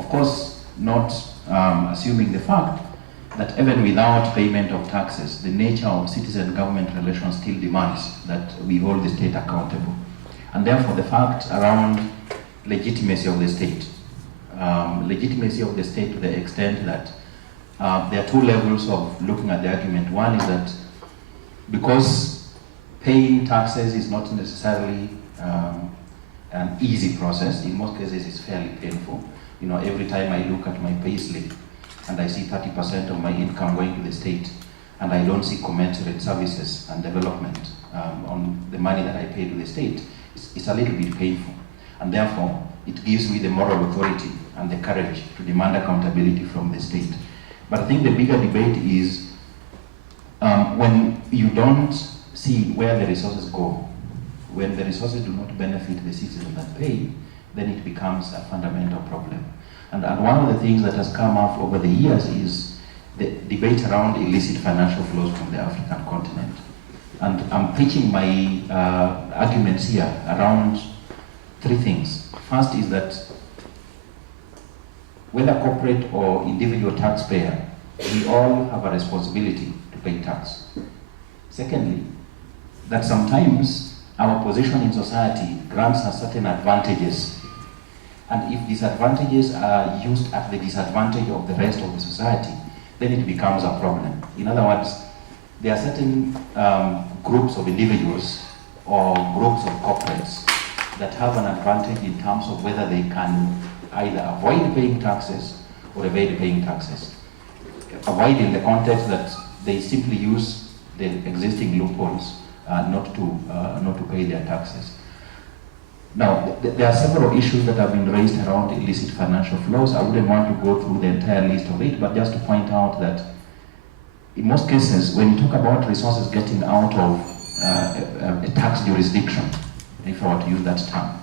Of course, not assuming the fact that even without payment of taxes, the nature of citizen-government relations still demands that we hold the state accountable. And therefore, the fact around legitimacy of the state, to the extent that there are two levels of looking at the argument. One is that because paying taxes is not necessarily an easy process, in most cases it's fairly painful. You know, every time I look at my pay slip and I see 30% of my income going to the state, and I don't see commensurate services and development on the money that I pay to the state, it's a little bit painful. And therefore, it gives me the moral authority and the courage to demand accountability from the state. But I think the bigger debate is when you don't see where the resources go, when the resources do not benefit the citizens that pay, then it becomes a fundamental problem. And one of the things that has come up over the years is the debate around illicit financial flows from the African continent. And I'm pitching my arguments here around three things. First is that whether corporate or individual taxpayer, we all have a responsibility to pay tax. Secondly, that sometimes our position in society grants us certain advantages, and if these advantages are used at the disadvantage of the rest of the society, then it becomes a problem. In other words, there are certain groups of individuals or groups of corporates that have an advantage in terms of whether they can either avoid paying taxes or evade paying taxes. Avoid in the context that they simply use the existing loopholes not to pay their taxes. Now, there are several issues that have been raised around illicit financial flows. I wouldn't want to go through the entire list of it, but just to point out that in most cases, when you talk about resources getting out of a tax jurisdiction, if I were to use that term,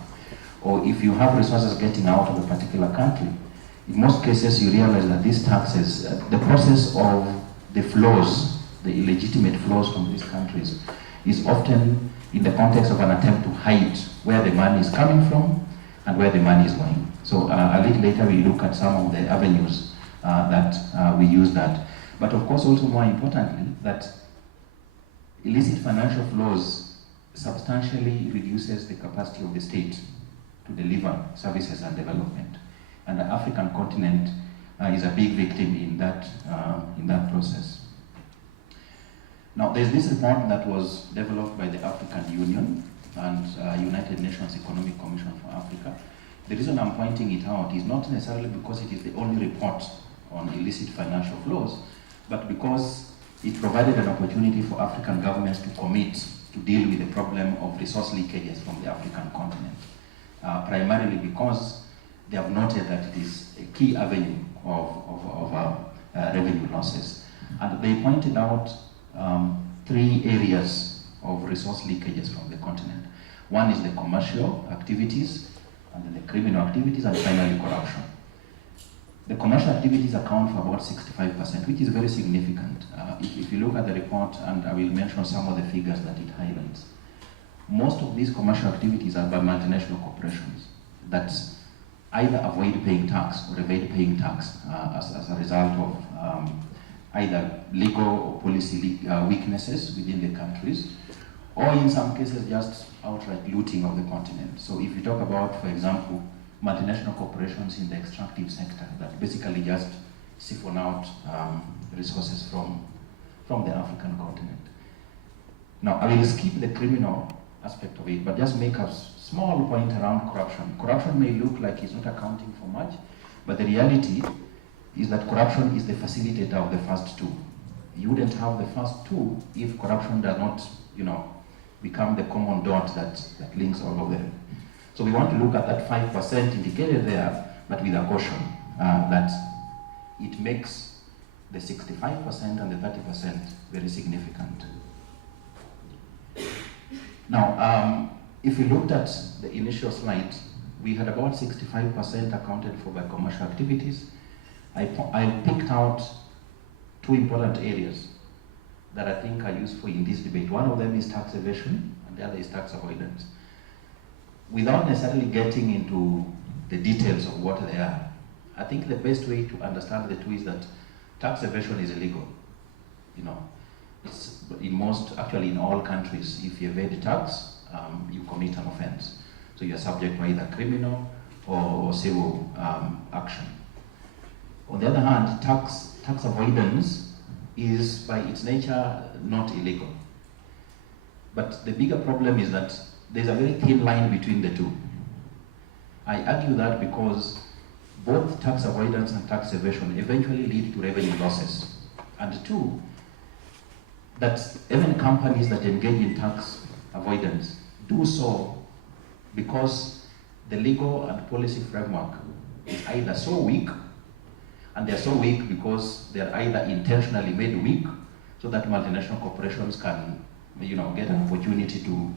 or if you have resources getting out of a particular country, in most cases you realize that these taxes, the process of the flows, the illegitimate flows from these countries, is often in the context of an attempt to hide where the money is coming from and where the money is going. So a little later we look at some of the avenues that we use that. But of course also more importantly, that illicit financial flows substantially reduces the capacity of the state to deliver services and development. And the African continent is a big victim in that process. Now, there's this report that was developed by the African Union and United Nations Economic Commission for Africa. The reason I'm pointing it out is not necessarily because it is the only report on illicit financial flows, but because it provided an opportunity for African governments to commit to deal with the problem of resource leakages from the African continent, primarily because they have noted that it is a key avenue of revenue losses. And they pointed out three areas of resource leakages from the continent. One is the commercial activities, and then the criminal activities, and finally corruption. The commercial activities account for about 65%, which is very significant. If you look at the report, and I will mention some of the figures that it highlights, most of these commercial activities are by multinational corporations that either avoid paying tax or evade paying tax as a result of either legal or policy weaknesses within the countries, or in some cases just outright looting of the continent. So if you talk about, for example, multinational corporations in the extractive sector that basically just siphon out resources from the African continent. Now, I will skip the criminal aspect of it, but just make a small point around corruption. Corruption may look like it's not accounting for much, but the reality is that corruption is the facilitator of the first two. You wouldn't have the first two if corruption does not, become the common dot that links all of them. So we want to look at that 5% indicated there, but with a caution that it makes the 65% and the 30% very significant. Now, if we looked at the initial slide, we had about 65% accounted for by commercial activities. I picked out two important areas that I think are useful in this debate. One of them is tax evasion, and the other is tax avoidance. Without necessarily getting into the details of what they are, I think the best way to understand the two is that tax evasion is illegal. It's in most, actually in all countries, if you evade tax, you commit an offense. So you are subject to either criminal or civil action. On the other hand, tax avoidance is by its nature not illegal. But the bigger problem is that there's a very thin line between the two. I argue that because both tax avoidance and tax evasion eventually lead to revenue losses. And two, that even companies that engage in tax avoidance do so because the legal and policy framework is either so weak, and they're so weak because they're either intentionally made weak so that multinational corporations can get an opportunity to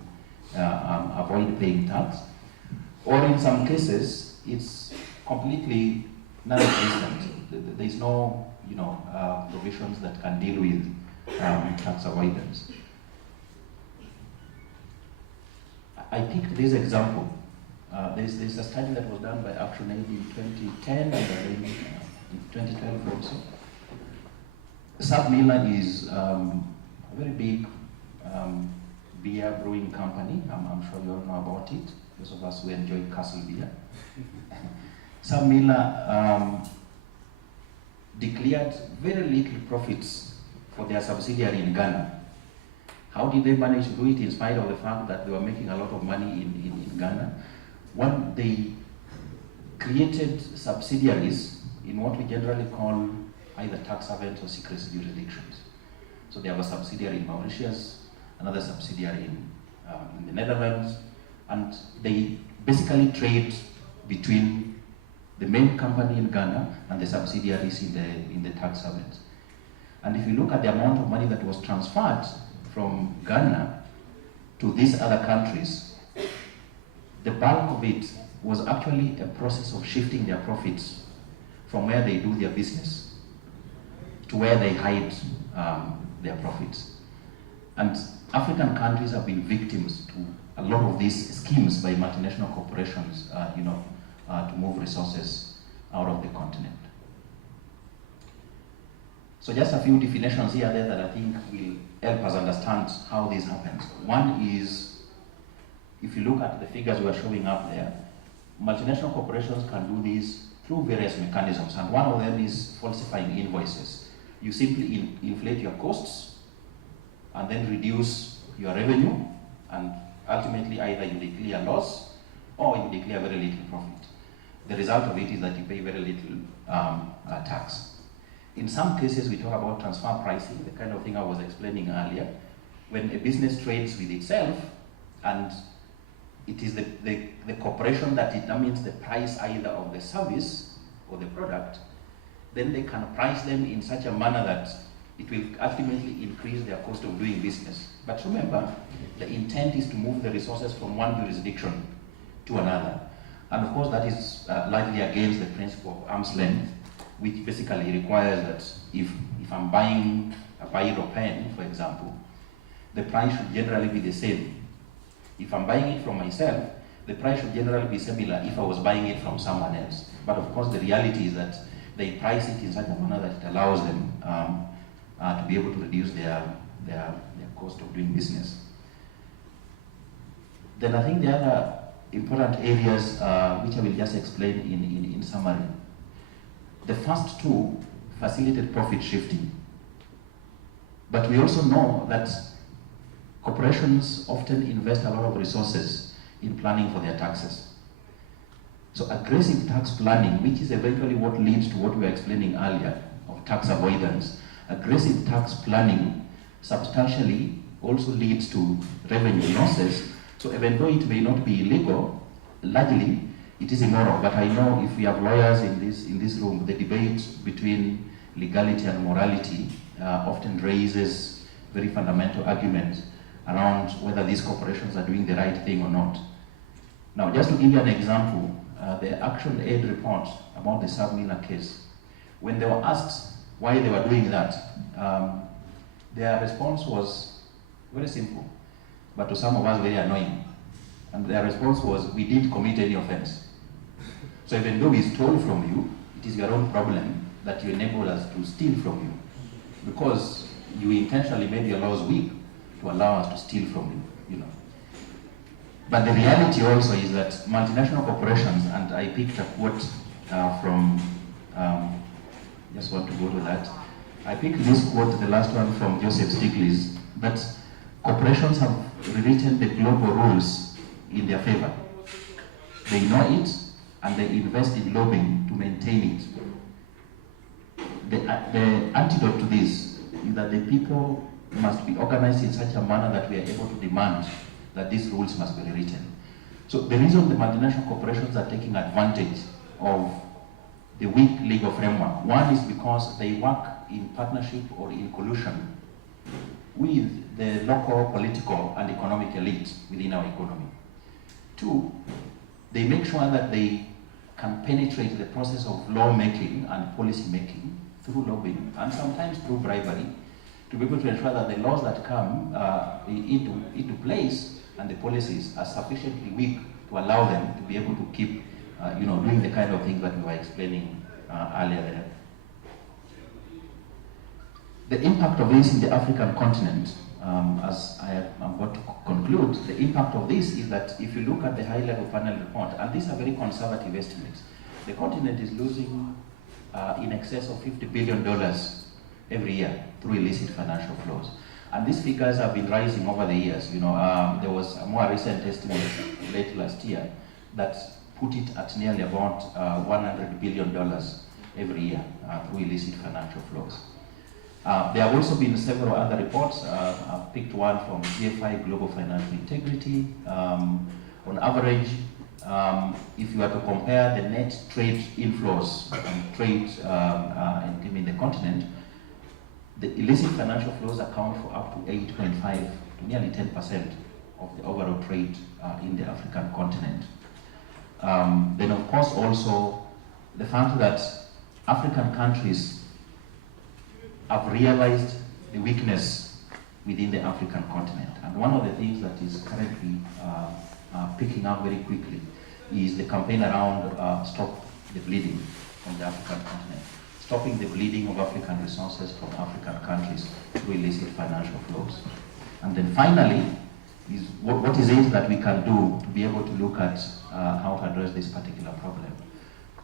avoid paying tax, or in some cases it's completely non-existent. There's no provisions that can deal with tax avoidance. I picked this example. There's a study that was done by ActionAid in 2010 and in 2012 also. SABMiller is a very big beer brewing company. I'm sure you all know about it, those of us who enjoy Castle beer. SABMiller declared very little profits for their subsidiary in Ghana. How did they manage to do it in spite of the fact that they were making a lot of money in Ghana? One, they created subsidiaries in what we generally call either tax havens or secret jurisdictions. So they have a subsidiary in Mauritius, another subsidiary in the Netherlands, and they basically trade between the main company in Ghana and the subsidiaries in the tax havens. And if you look at the amount of money that was transferred from Ghana to these other countries, the bulk of it was actually a process of shifting their profits from where they do their business to where they hide their profits. And African countries have been victims to a lot of these schemes by multinational corporations, to move resources out of the continent. So just a few definitions here there that I think will help us understand how this happens. One is, if you look at the figures we are showing up there, multinational corporations can do this through various mechanisms, and one of them is falsifying invoices. You simply inflate your costs and then reduce your revenue, and ultimately either you declare loss or you declare very little profit. The result of it is that you pay very little tax. In some cases, we talk about transfer pricing, the kind of thing I was explaining earlier. When a business trades with itself, and it is the corporation that determines the price either of the service or the product, then they can price them in such a manner that it will ultimately increase their cost of doing business. But remember, the intent is to move the resources from one jurisdiction to another. And of course, that is largely against the principle of arm's length, which basically requires that if I'm buying a biro pen, for example, the price should generally be the same. If I'm buying it from myself, the price should generally be similar if I was buying it from someone else. But of course, the reality is that they price it in such a manner that it allows them to be able to reduce their cost of doing business. Then I think the other important areas, which I will just explain in summary. The first two facilitate profit shifting. But we also know that corporations often invest a lot of resources in planning for their taxes. So aggressive tax planning, which is eventually what leads to what we were explaining earlier of tax avoidance, aggressive tax planning substantially also leads to revenue losses. So even though it may not be illegal, largely it is immoral. But I know if we have lawyers in this room, the debate between legality and morality often raises very fundamental arguments around whether these corporations are doing the right thing or not. Now, just to give you an example, the ActionAid report about the SABMiller case, when they were asked why they were doing that, their response was very simple, but to some of us very annoying. And their response was, we didn't commit any offense. So even though we stole from you, it is your own problem that you enable us to steal from you, because you intentionally made your laws weak to allow us to steal from you, you know. But the reality also is that multinational corporations, and I picked a quote from, just want to go to that. I picked this quote, the last one from Joseph Stiglitz, that corporations have rewritten the global rules in their favor. They know it, and they invest in lobbying to maintain it. The antidote to this is that the people must be organized in such a manner that we are able to demand that these rules must be rewritten. So the reason the multinational corporations are taking advantage of the weak legal framework, one is because they work in partnership or in collusion with the local political and economic elite within our economy. Two, they make sure that they can penetrate the process of lawmaking and policy making through lobbying and sometimes through bribery to be able to ensure that the laws that come into place and the policies are sufficiently weak to allow them to be able to keep doing the kind of things that we were explaining earlier there. The impact of this in the African continent, as I am about to conclude, the impact of this is that if you look at the high-level panel report, and these are very conservative estimates, the continent is losing in excess of $50 billion every year through illicit financial flows. And these figures have been rising over the years. There was a more recent estimate late last year that put it at nearly about $100 billion every year through illicit financial flows. There have also been several other reports. I've picked one from GFI, Global Financial Integrity. On average, if you were to compare the net trade inflows and trade in the continent, the illicit financial flows account for up to 8.5 to nearly 10% of the overall trade in the African continent. Then of course also the fact that African countries have realized the weakness within the African continent. And one of the things that is currently picking up very quickly is the campaign around Stop the Bleeding from the African continent. Stopping the bleeding of African resources from African countries through illicit financial flows. And then finally, is what is it that we can do to be able to look at how to address this particular problem?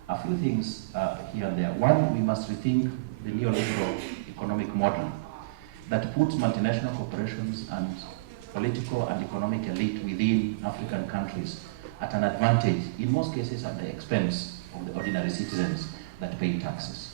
A few things here and there. One, we must rethink the neoliberal economic model that puts multinational corporations and political and economic elite within African countries at an advantage, in most cases at the expense of the ordinary citizens that pay taxes.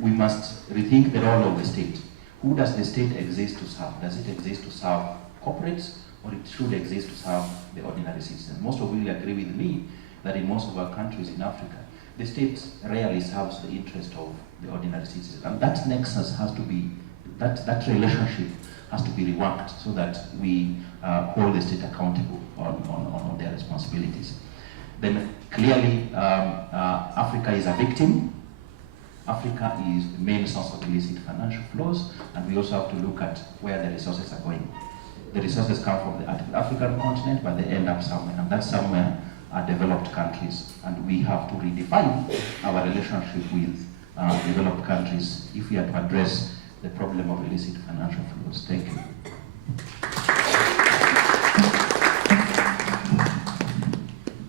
We must rethink the role of the state. Who does the state exist to serve? Does it exist to serve corporates, or it should exist to serve the ordinary citizen? Most of you will agree with me that in most of our countries in Africa, the state rarely serves the interest of the ordinary citizen. And that nexus has to be, that relationship has to be reworked so that we hold the state accountable on their responsibilities. Then clearly, Africa is a victim. Africa is the main source of illicit financial flows, and we also have to look at where the resources are going. The resources come from the African continent, but they end up somewhere, and that somewhere are developed countries. And we have to redefine our relationship with developed countries if we are to address the problem of illicit financial flows. Thank you.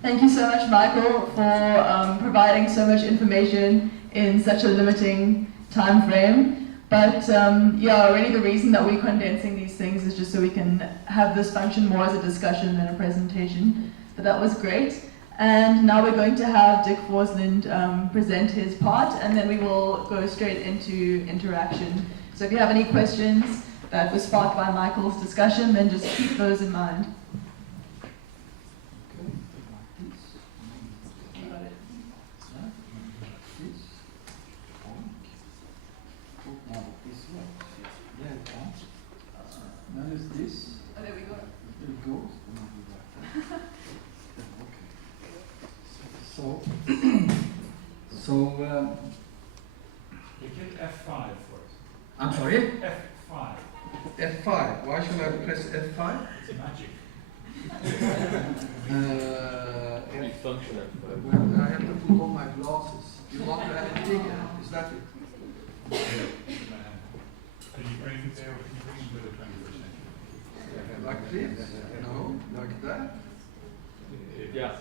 Thank you so much, Michael, for providing so much information in such a limiting time frame. But yeah, really the reason that we're condensing these things is just so we can have this function more as a discussion than a presentation. But that was great. And now we're going to have Dick Forsland present his part, and then we will go straight into interaction. So if you have any questions that were sparked by Michael's discussion, then just keep those in mind. Now is this. Oh, there we go. There it goes. Okay. You hit F5 first. I'm sorry? F5. F5. Why should I press F5? It's magic. Well, I have to put on my glasses. You want to have it bigger, is that it? Can you bring it there, or can you bring it with a 20%? Like this? No, like that? Yeah.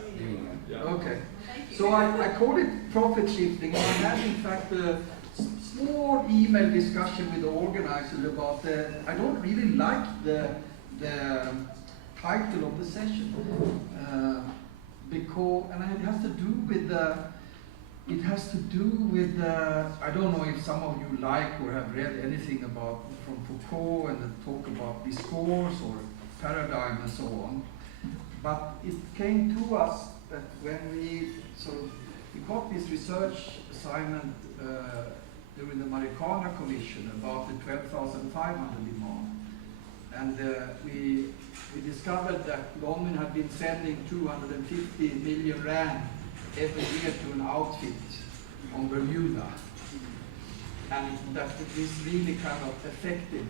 Okay. So I call it profit shifting, and I had in fact a small email discussion with the organizers about I don't really like the title of the session, because, and it has to do with I don't know if some of you like or have read anything about from Foucault and the talk about discourse or paradigm and so on. But it came to us that when we got this research assignment during the Marikana Commission about the 12,500 demand, and we discovered that London had been sending 250 million rand every year to an outfit on Bermuda, and that this really kind of affected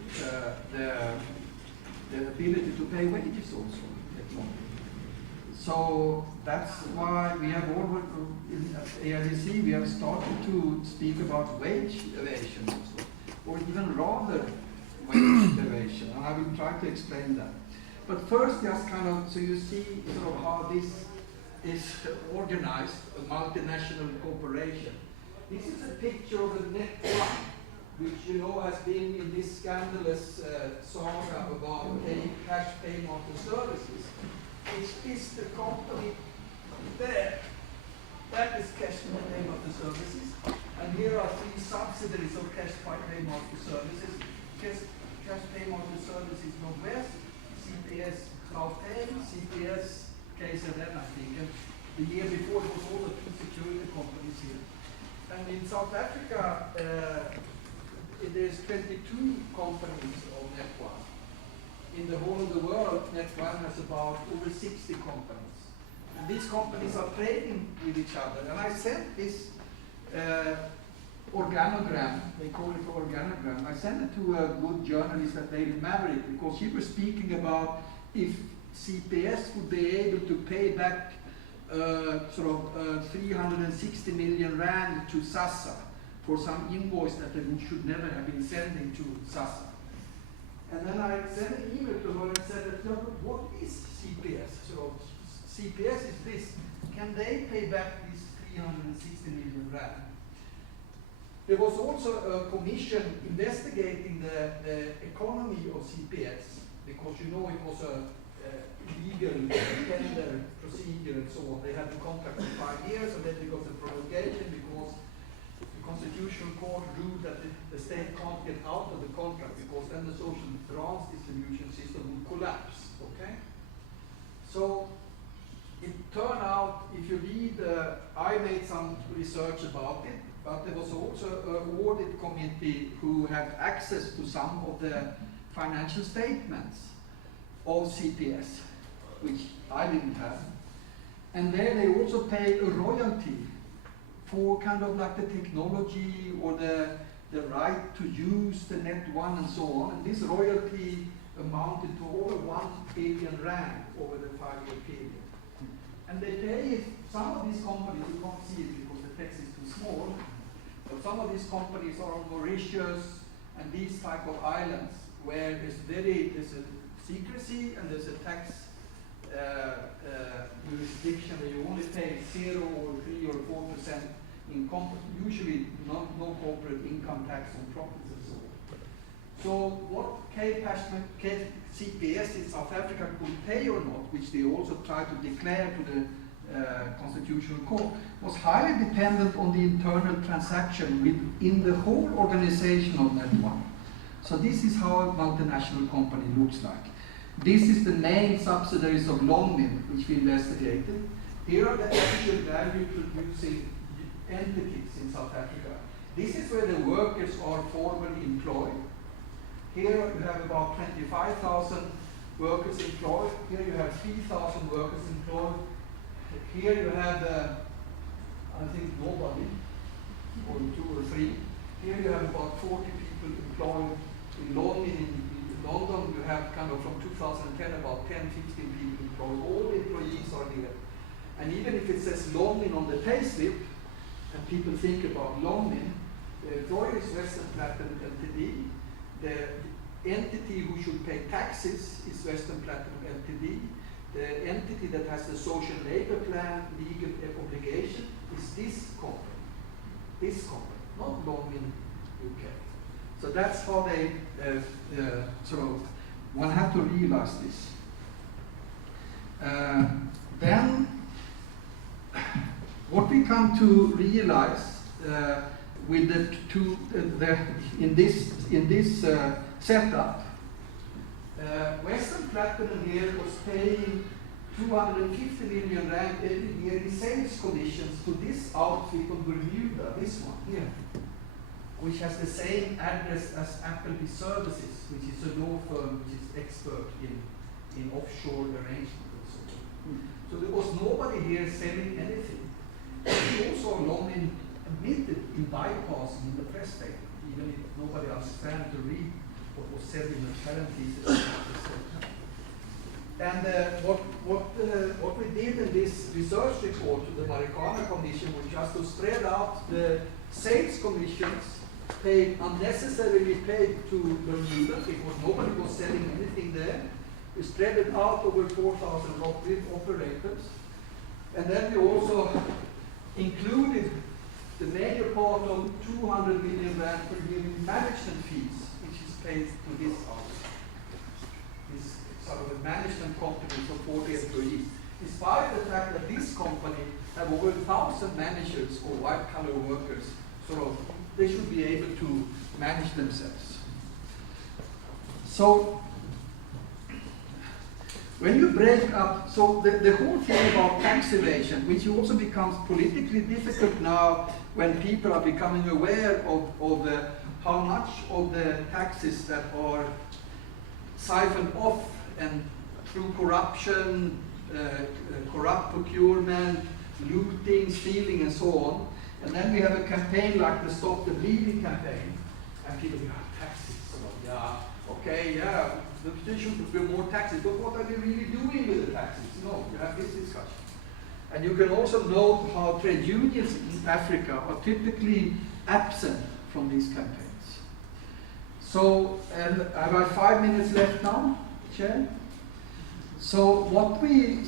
the ability to pay wages also at London. So that's why we have already, at AIDC, we have started to speak about wage evasion also, or even rather wage evasion, and I will try to explain that. But first, just kind of, so you see sort of how this is organized, a multinational corporation. This is a picture of a Net One, which you know has been in this scandalous saga about cash payment for services. Which is the company there. That is cash payment for services. And here are three subsidiaries of cash payment for services. Cash payment for services Northwest, CPS Gauteng, CPS KZN, I think. And the year before it was all the two security companies here. And in South Africa, there's 22 companies of Net1. In the whole of the world, Net1 has about over 60 companies. And these companies are trading with each other. And I sent this organogram, they call it organogram, I sent it to a good journalist at Daily Maverick, because he was speaking about if CPS would be able to pay back 360 million rand to SASA for some invoice that they should never have been sending to SASA. And then I sent an email to her and said, what is CPS? So CPS is this. Can they pay back this 360 million rand? There was also a commission investigating the economy of CPS, because you know it was a legal tender procedure and so on. They had the contract for 5 years, and then they got the prolongation because the Constitutional Court ruled that the state can't get out of the contract, because then the social grants distribution system would collapse. Okay? So it turned out, if you read, I made some research about it, but there was also an audit committee who had access to some of the financial statements of CPS, which I didn't have. And there they also paid a royalty for kind of like the technology or the right to use the Net1 and so on. And this royalty amounted to over 1 billion rand over the 5-year period. And they pay, some of these companies, you can't see it because the text is too small, but some of these companies are on Mauritius and these type of islands where there's a secrecy and there's a tax jurisdiction where you only pay 0 or 3 or 4% in usually no corporate income tax on profits and so on. So what CPS in South Africa could pay or not, which they also tried to declare to the Constitutional Court, was highly dependent on the internal transaction within the whole organization of Net1. So this is how a multinational company looks like. This is the main subsidiaries of Longmin, which we investigated. Here are the actual value producing entities in South Africa. This is where the workers are formally employed. Here you have about 25,000 workers employed. Here you have 3,000 workers employed. Here you have, I think, nobody, or 2 or 3. Here you have about 40 people employed. In London, you have kind of from 2010 about 10, 15 people employed. All employees are here. And even if it says London on the payslip, and people think about Longmin, Troy is Western Platinum Ltd. The entity who should pay taxes is Western Platinum Ltd. The entity that has the social labor plan, legal obligation, is this company, not Longmin UK. So that's how they one have to realize this. Then, what we come to realize with in this setup, Western Platinum here was paying 250 million rand every year in sales commissions to this outfit on Bermuda, this one here, which has the same address as Appleby Services, which is a law firm which is expert in offshore arrangements and so on. So there was nobody here selling anything. Also, Longmin admitted in bypassing in the press statement, even if nobody understands to read what was said in the parentheses. And what we did in this research report to the Marijuana Commission was just to spread out the sales commissions unnecessarily paid to Bermuda because nobody was selling anything there. We spread it out over 4,000 operators. And then we also included the major part of 200 million rand per year in management fees, which is paid to this outfit. This sort of a management company for 40 employees, despite the fact that this company have over 1,000 managers or white-collar workers, they should be able to manage themselves. So, when you break up, so the whole thing about tax evasion, which also becomes politically difficult now when people are becoming aware of how much of the taxes that are siphoned off and through corruption, corrupt procurement, looting, stealing, and so on. And then we have a campaign like the Stop the Bleeding campaign, and people go, taxes, there should be more taxes, but what are they really doing with the taxes? No, you have this discussion. And you can also note how trade unions in Africa are typically absent from these campaigns. So, and have I 5 minutes left now, Chair? So what we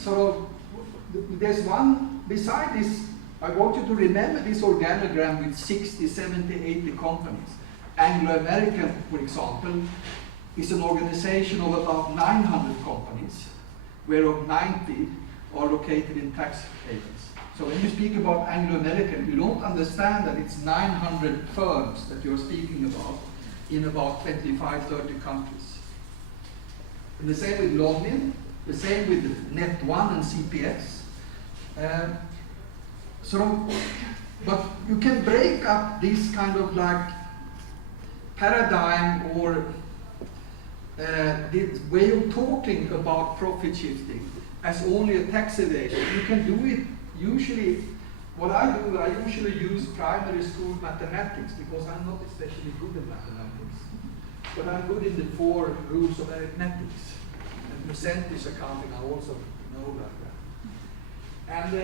there's one, beside this, I want you to remember this organogram with 60, 70, 80 companies. Anglo-American, for example, is an organization of about 900 companies, whereof 90 are located in tax havens. So when you speak about Anglo-American, you don't understand that it's 900 firms that you're speaking about in about 25, 30 countries. And the same with Longmin, the same with Net1 and CPS. But you can break up this kind of like paradigm or this way of talking about profit shifting as only a tax evasion. You can do it usually, what I do, I usually use primary school mathematics because I'm not especially good in mathematics. But I'm good in the 4 rules of arithmetics. And percentage accounting, I also know that. And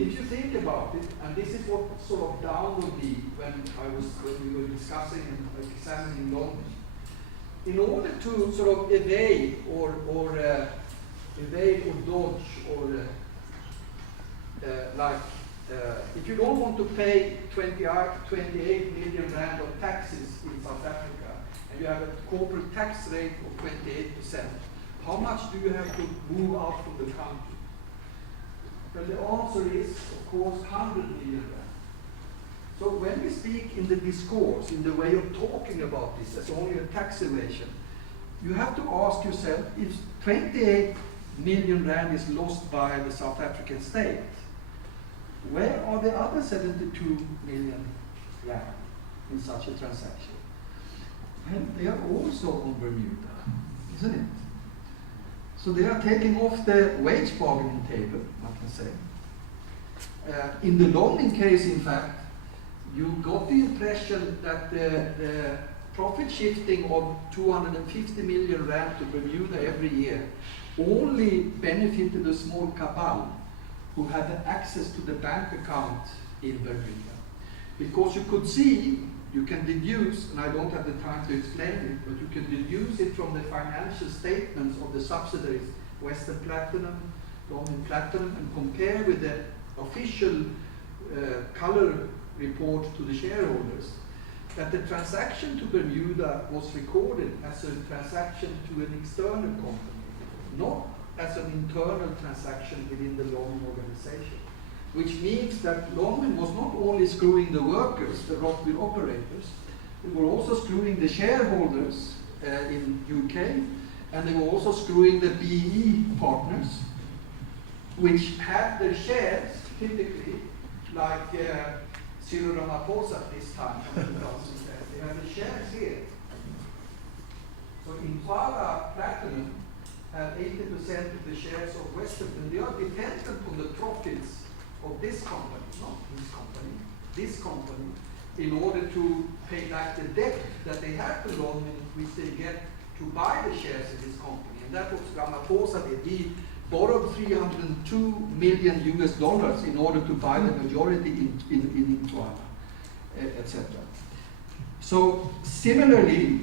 if you think about it, and this is what sort of downloaded me when we were discussing and examining Longmin. In order to sort of evade or dodge if you don't want to pay 28 million rand of taxes in South Africa and you have a corporate tax rate of 28%, how much do you have to move out from the country? Well, the answer is, of course, 100 million rand. So when we speak in the discourse, in the way of talking about this as only a tax evasion, you have to ask yourself, if 28 million rand is lost by the South African state, where are the other 72 million rand in such a transaction? Well, they are also on Bermuda, isn't it? So they are taking off the wage bargaining table, I can say. In the Longmin case, in fact, you got the impression that the profit shifting of 250 million rand to Bermuda every year only benefited a small cabal who had access to the bank account in Bermuda. Because you could see, you can deduce, and I don't have the time to explain it, but you can deduce it from the financial statements of the subsidiaries, Western Platinum, London Platinum, and compare with the official color report to the shareholders, that the transaction to Bermuda was recorded as a transaction to an external company, not as an internal transaction within the Longman organization. Which means that Longman was not only screwing the workers, the Rockville operators, they were also screwing the shareholders in UK, and they were also screwing the BE partners, which had their shares, typically, like Cyril Ramaphosa this time from 2010. They had the shares here. So Intwala Platinum had 80% of the shares of Western, and they are dependent on the profits of this company, not this company, in order to pay back the debt that they have to Longman, which they get to buy the shares in this company. And that was Ramaphosa did. He borrowed $302 million in order to buy the majority in Intwala, etc. So similarly,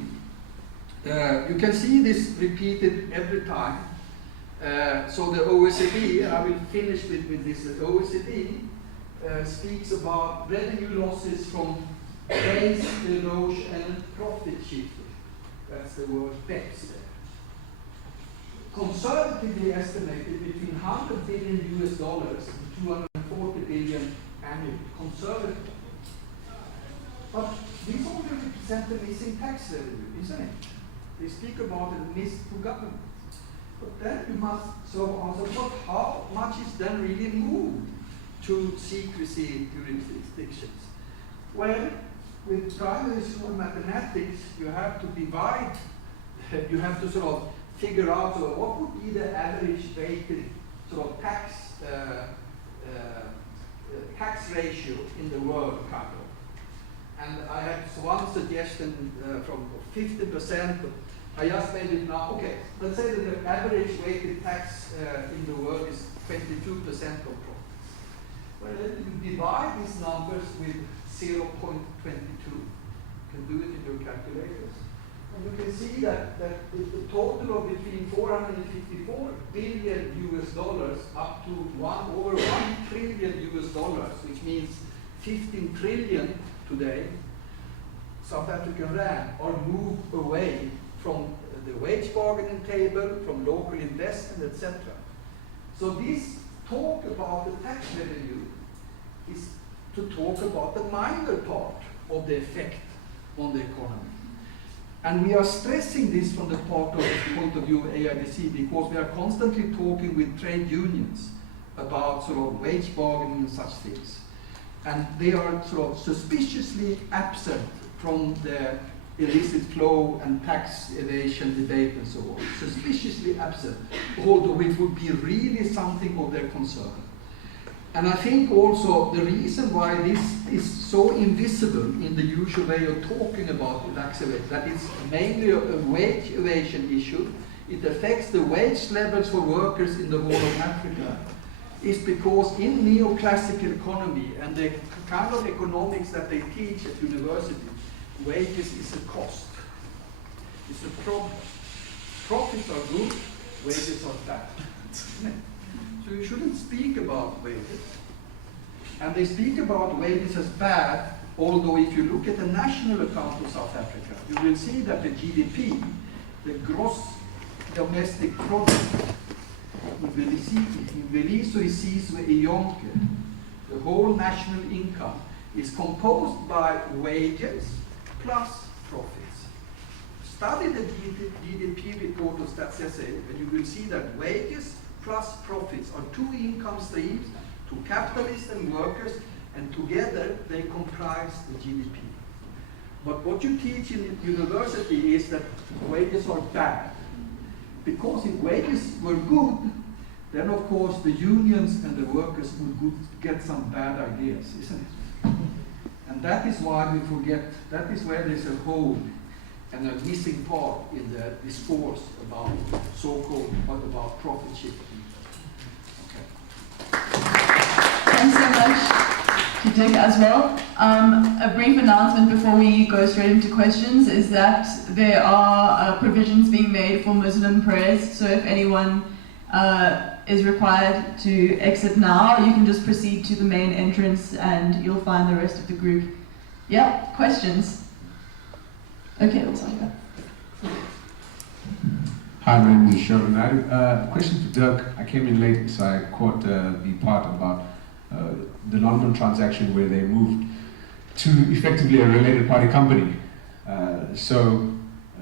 you can see this repeated every time. So the OECD, I will finish with this. The OECD speaks about revenue losses from base erosion and profit shifting. That's the word PEPs there. Conservatively estimated between $100 billion and $240 billion annually. Conservative. But these only represent the missing tax revenue, isn't it? They speak about the missed to government. But then you must sort of answer, but how much is then really moved to secrecy jurisdictions? Well, with primary school mathematics, you have to divide, you have to sort of figure out what would be the average weighted sort of tax ratio in the world, kind of. And I had one suggestion from 50%, but I just made it now. Okay, let's say that the average weighted tax in the world is 22% of profits. Well, you divide these numbers with 0.22. You can do it in your calculators. And you can see that the total of between $454 billion up to over $1 trillion, which means 15 trillion today, South African rand, are moved away from the wage bargaining table, from local investment, etc. So this talk about the tax revenue is to talk about the minor part of the effect on the economy. And we are stressing this from the point of view of AIDC because we are constantly talking with trade unions about sort of wage bargaining and such things. And they are sort of suspiciously absent from the illicit flow and tax evasion debate and so on. Suspiciously absent, although it would be really something of their concern. And I think also the reason why this is so invisible in the usual way of talking about tax evasion, that it's mainly a wage evasion issue, it affects the wage levels for workers in the whole of Africa, is because in neoclassical economy and the kind of economics that they teach at university, wages is a cost. It's a problem. Profits are good, wages are bad. So you shouldn't speak about wages. And they speak about wages as bad, although if you look at the national account of South Africa, you will see that the GDP, the gross domestic product, the whole national income is composed by wages plus profits. Study the GDP report of StatsSA, and you will see that wages plus profits are two income streams, to capitalists and workers, and together they comprise the GDP. But what you teach in university is that wages are bad. Because if wages were good, then of course the unions and the workers would get some bad ideas, isn't it? And that is why we forget, that is where there's a hole and a missing part in the discourse about so-called, about profit shifting. Okay. Thanks so much. to Dick as well. A brief announcement before we go straight into questions is that there are provisions being made for Muslim prayers, so if anyone is required to exit now, you can just proceed to the main entrance and you'll find the rest of the group. Yeah, questions? Okay, looks like that. Hi, my name is Sherwin. I have a question for Dirk. I came in late, so I caught the part about the London transaction where they moved to effectively a related party company. So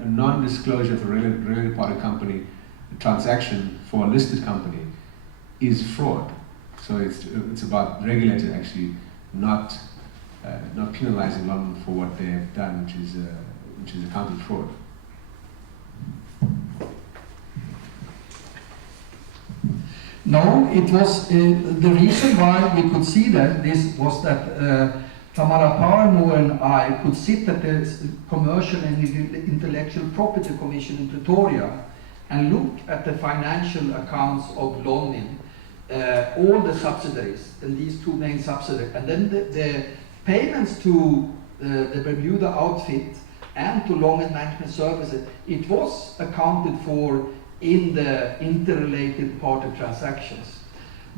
a non-disclosure of a related party company transaction for a listed company is fraud. So it's about regulator actually not penalizing London for what they have done, which is accounting fraud. No, it was the reason why we could see that this was that Tamara Paramo and I could sit at the Commercial and Intellectual Property Commission in Pretoria and look at the financial accounts of Lonin, all the subsidiaries, and these two main subsidiaries, and then the payments to the Bermuda outfit and to Long and Management Services, it was accounted for in the interrelated party transactions.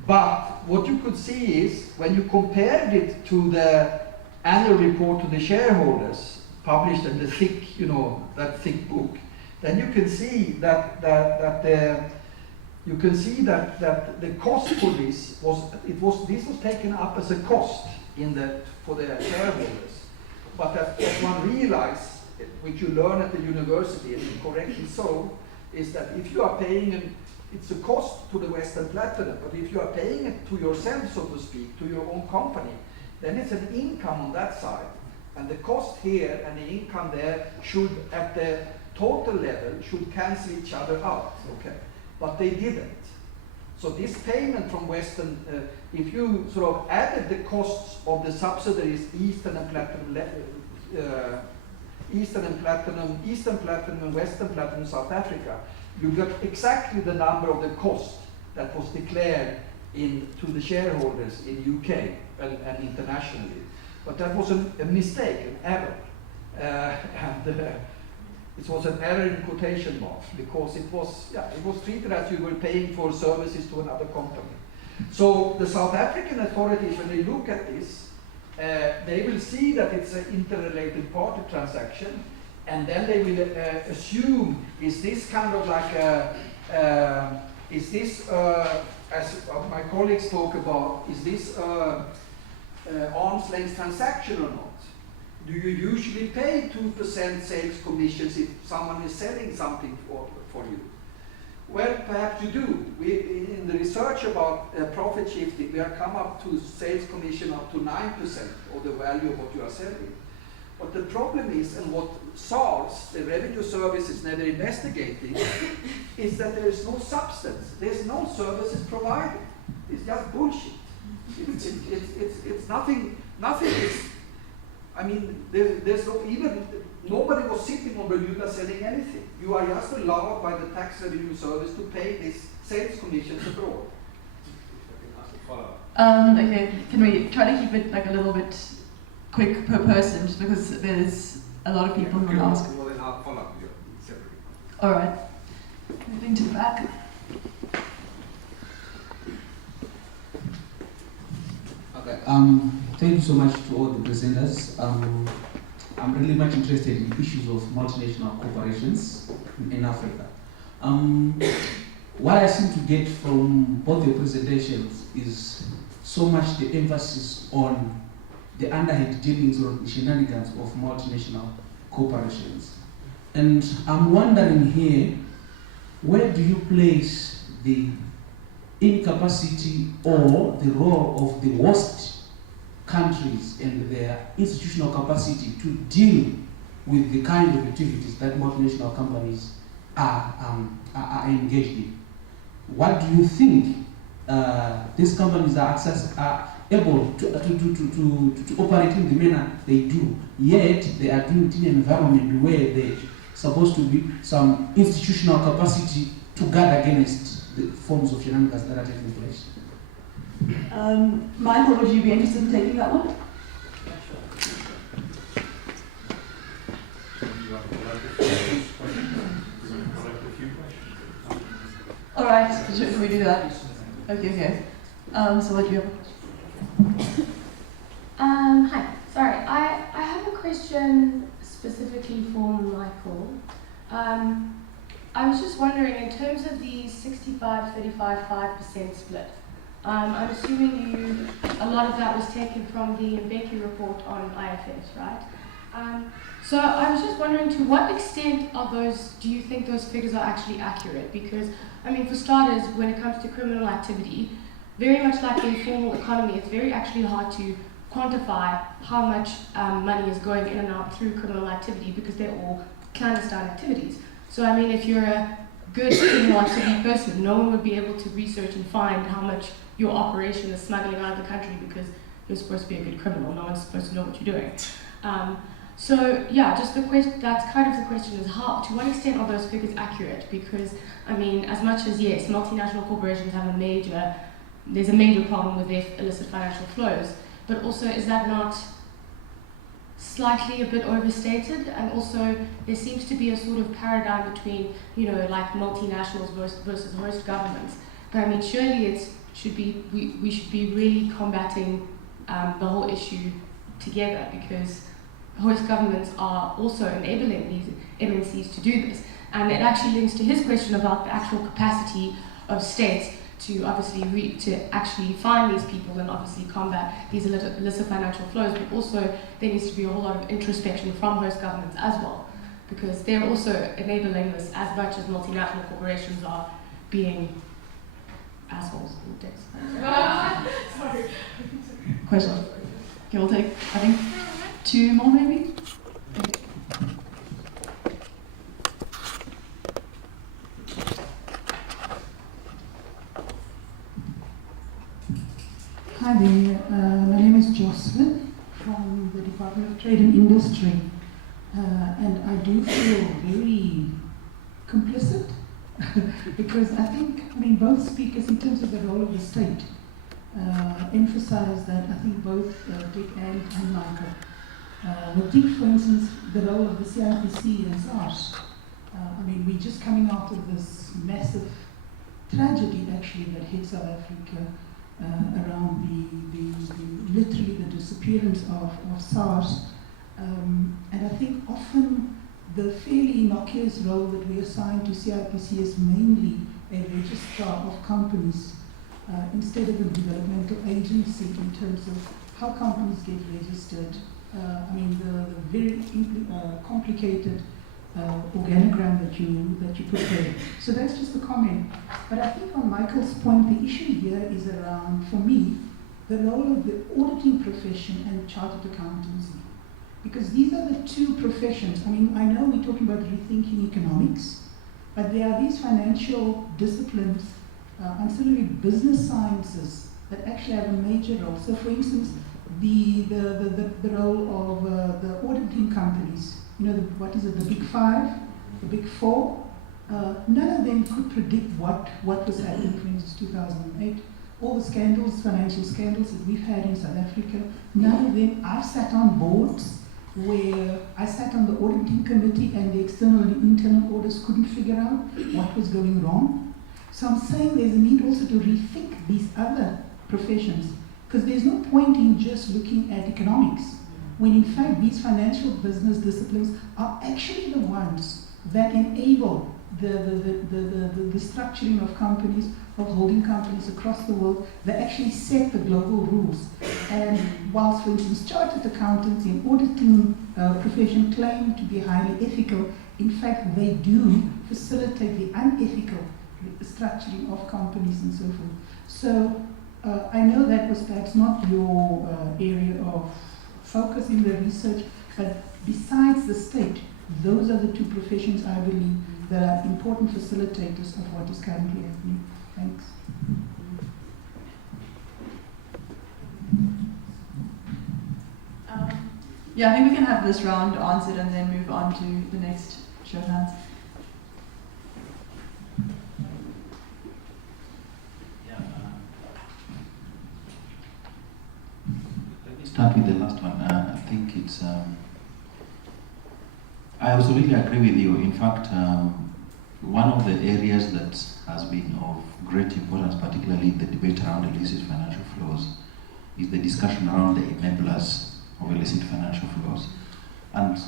But what you could see is, when you compared it to the annual report to the shareholders, published in the thick, that thick book, then you can see that the cost for this was taken up as a cost for the shareholders. But as one realized, which you learn at the university, and correctly so, is that if you are paying, it's a cost to the Western Platinum, but if you are paying it to yourself, so to speak, to your own company, then it's an income on that side. And the cost here and the income there should, at the total level, should cancel each other out, okay? But they didn't. So this payment from Western, if you sort of added the costs of the subsidiaries, Eastern Platinum, and Western Platinum, South Africa, you got exactly the number of the cost that was declared to the shareholders in UK and internationally. But that was a mistake, an error. It was an error in quotation marks, because it was treated as you were paying for services to another company. So the South African authorities, when they look at this, they will see that it's an interrelated party transaction, and then they will assume, is this kind of like is this, as my colleague spoke about, is this arm's length transaction or not? Do you usually pay 2% sales commissions if someone is selling something for you? Well, perhaps you do. In the research about profit shifting, we have come up to sales commission up to 9% of the value of what you are selling. But the problem is, and what SARS, the Revenue Service, is never investigating, is that there is no substance. There's no services provided. It's just bullshit. It's nothing is, I mean, there's no, even nobody was sitting on Bermuda selling anything. You are just allowed by the Tax Revenue Service to pay these sales commissions abroad. Okay, can we try to keep it like a little bit quick per person, just because there's a lot of people who will ask. Well, then I'll follow up with you separately. All right, moving to the back. Okay. Thank you so much to all the presenters. I'm really much interested in issues of multinational corporations in Africa. What I seem to get from both the presentations is so much the emphasis on the underhand dealings or shenanigans of multinational corporations. And I'm wondering here, where do you place the incapacity or the role of the worst countries and their institutional capacity to deal with the kind of activities that multinational companies are engaged in? What do you think these companies are able to operate in the manner they do, yet they are doing it in an environment where there's supposed to be some institutional capacity to guard against the forms of shenanigans that are taking place? Michael, would you be interested in taking that one? All right, should we do that? Okay. So what do you have? Hi. Sorry, I have a question specifically for Michael. I was just wondering, in terms of the 65, 35, 5% split, I'm assuming a lot of that was taken from the Mbeki report on IFS, right? So I was just wondering, to what extent do you think those figures are actually accurate? Because, I mean, for starters, when it comes to criminal activity, very much like the informal economy, it's very actually hard to quantify how much money is going in and out through criminal activity because they're all clandestine activities. So, I mean, if you're a good criminal activity person, no one would be able to research and find how much your operation is smuggling out of the country because you're supposed to be a good criminal. No one's supposed to know what you're doing. So yeah, just that's kind of the question, is to what extent are those figures accurate? Because, I mean, as much as, yes, multinational corporations have there's a major problem with their illicit financial flows, but also, is that not slightly a bit overstated? And also, there seems to be a sort of paradigm between, like multinationals versus host governments. But I mean, surely we should be really combating the whole issue together, because host governments are also enabling these MNCs to do this. And it actually links to his question about the actual capacity of states to obviously to actually find these people and obviously combat these illicit financial flows, but also there needs to be a whole lot of introspection from host governments as well, because they're also enabling this as much as multinational corporations are being assholes and dicks. Sorry. Question. Okay, we'll take, I think, 2 more maybe? Hi there, my name is Jocelyn from the Department of Trade and Industry, and I do feel very complicit because I think, both speakers in terms of the role of the state emphasize that. I think both Dick and Michael. With Dick, for instance, the role of the CIPC and SARS. We're just coming out of this massive tragedy actually that hit South Africa around literally the disappearance of SARS. And I think often the fairly innocuous role that we assign to CIPC is mainly a registrar of companies instead of a developmental agency in terms of how companies get registered. The very complicated organogram that you put there. So that's just a comment. But I think on Michael's point, the issue here is around, for me, the role of the auditing profession and chartered accountancy. Because these are the two professions. I know we're talking about rethinking economics, but there are these financial disciplines, ancillary business sciences, that actually have a major role. So for instance, the role of the auditing companies, what is it, the big 5, the big 4, none of them could predict what was happening, for instance, 2008. All the scandals, financial scandals that we've had in South Africa, none of them. I've sat on boards where I sat on the auditing committee and the external and internal auditors couldn't figure out what was going wrong. So I'm saying there's a need also to rethink these other professions, because there's no point in just looking at economics, when in fact these financial business disciplines are actually the ones that enable the structuring of companies, of holding companies across the world, that actually set the global rules. And whilst, for instance, chartered accountants in auditing profession claim to be highly ethical, in fact they do facilitate the unethical structuring of companies and so forth. So I know that was perhaps not your area of focus in the research, but besides the state, those are the two professions, I believe, that are important facilitators of what is currently happening. Thanks. Yeah, I think we can have this round answered and then move on to the next show of hands. start with the last one. I think it's. I absolutely agree with you. In fact, one of the areas that has been of great importance, particularly the debate around illicit financial flows, is the discussion around the enablers of illicit financial flows. And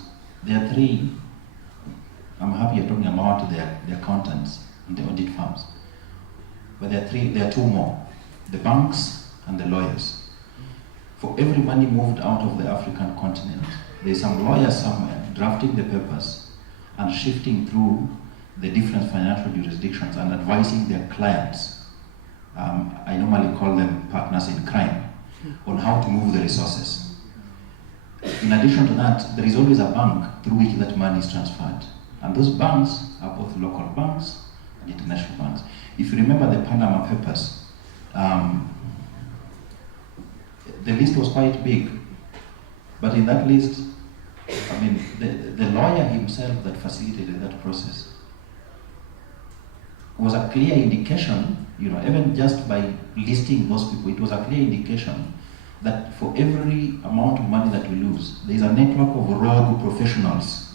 there are three. I'm happy you're talking about the accountants and the audit firms. But there are two more, the banks and the lawyers. For every money moved out of the African continent, there's some lawyer somewhere drafting the papers and shifting through the different financial jurisdictions and advising their clients. I normally call them partners in crime, on how to move the resources. In addition to that, there is always a bank through which that money is transferred. And those banks are both local banks and international banks. If you remember the Panama Papers, the list was quite big. But in that list, I mean, the lawyer himself that facilitated that process was a clear indication, you know, even just by listing those people, it was a clear indication that for every amount of money that we lose, there is a network of rogue professionals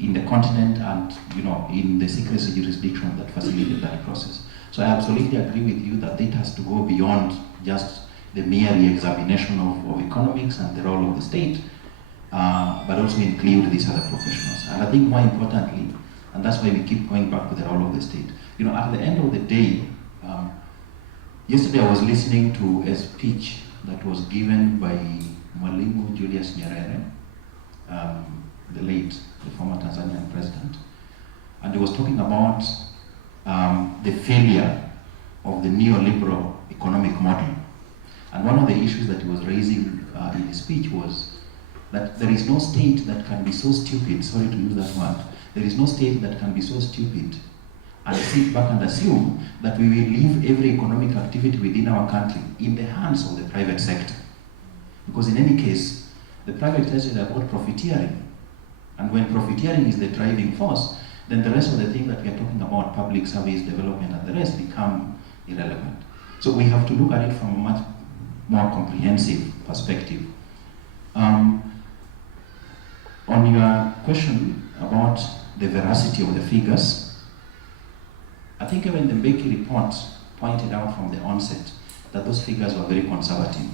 in the continent and, you know, in the secrecy jurisdiction that facilitated that process. So I absolutely agree with you that it has to go beyond just the mere examination of economics and the role of the state, but also include these other professionals. And I think more importantly, and that's why we keep going back to the role of the state. You know, at the end of the day, yesterday I was listening to a speech that was given by Mwalimu Julius Nyerere, the late, the former Tanzanian president, and he was talking about the failure of the neoliberal economic model. And one of the issues that he was raising in his speech was that there is no state that can be so stupid, sorry to use that word, there is no state that can be so stupid and sit back and assume that we will leave every economic activity within our country in the hands of the private sector. Because in any case, the private sector is about profiteering. And when profiteering is the driving force, then the rest of the things that we are talking about, public service, development, and the rest become irrelevant. So we have to look at it from a much more comprehensive perspective. On your question about the veracity of the figures, I think even the Mbeki report pointed out from the onset that those figures were very conservative.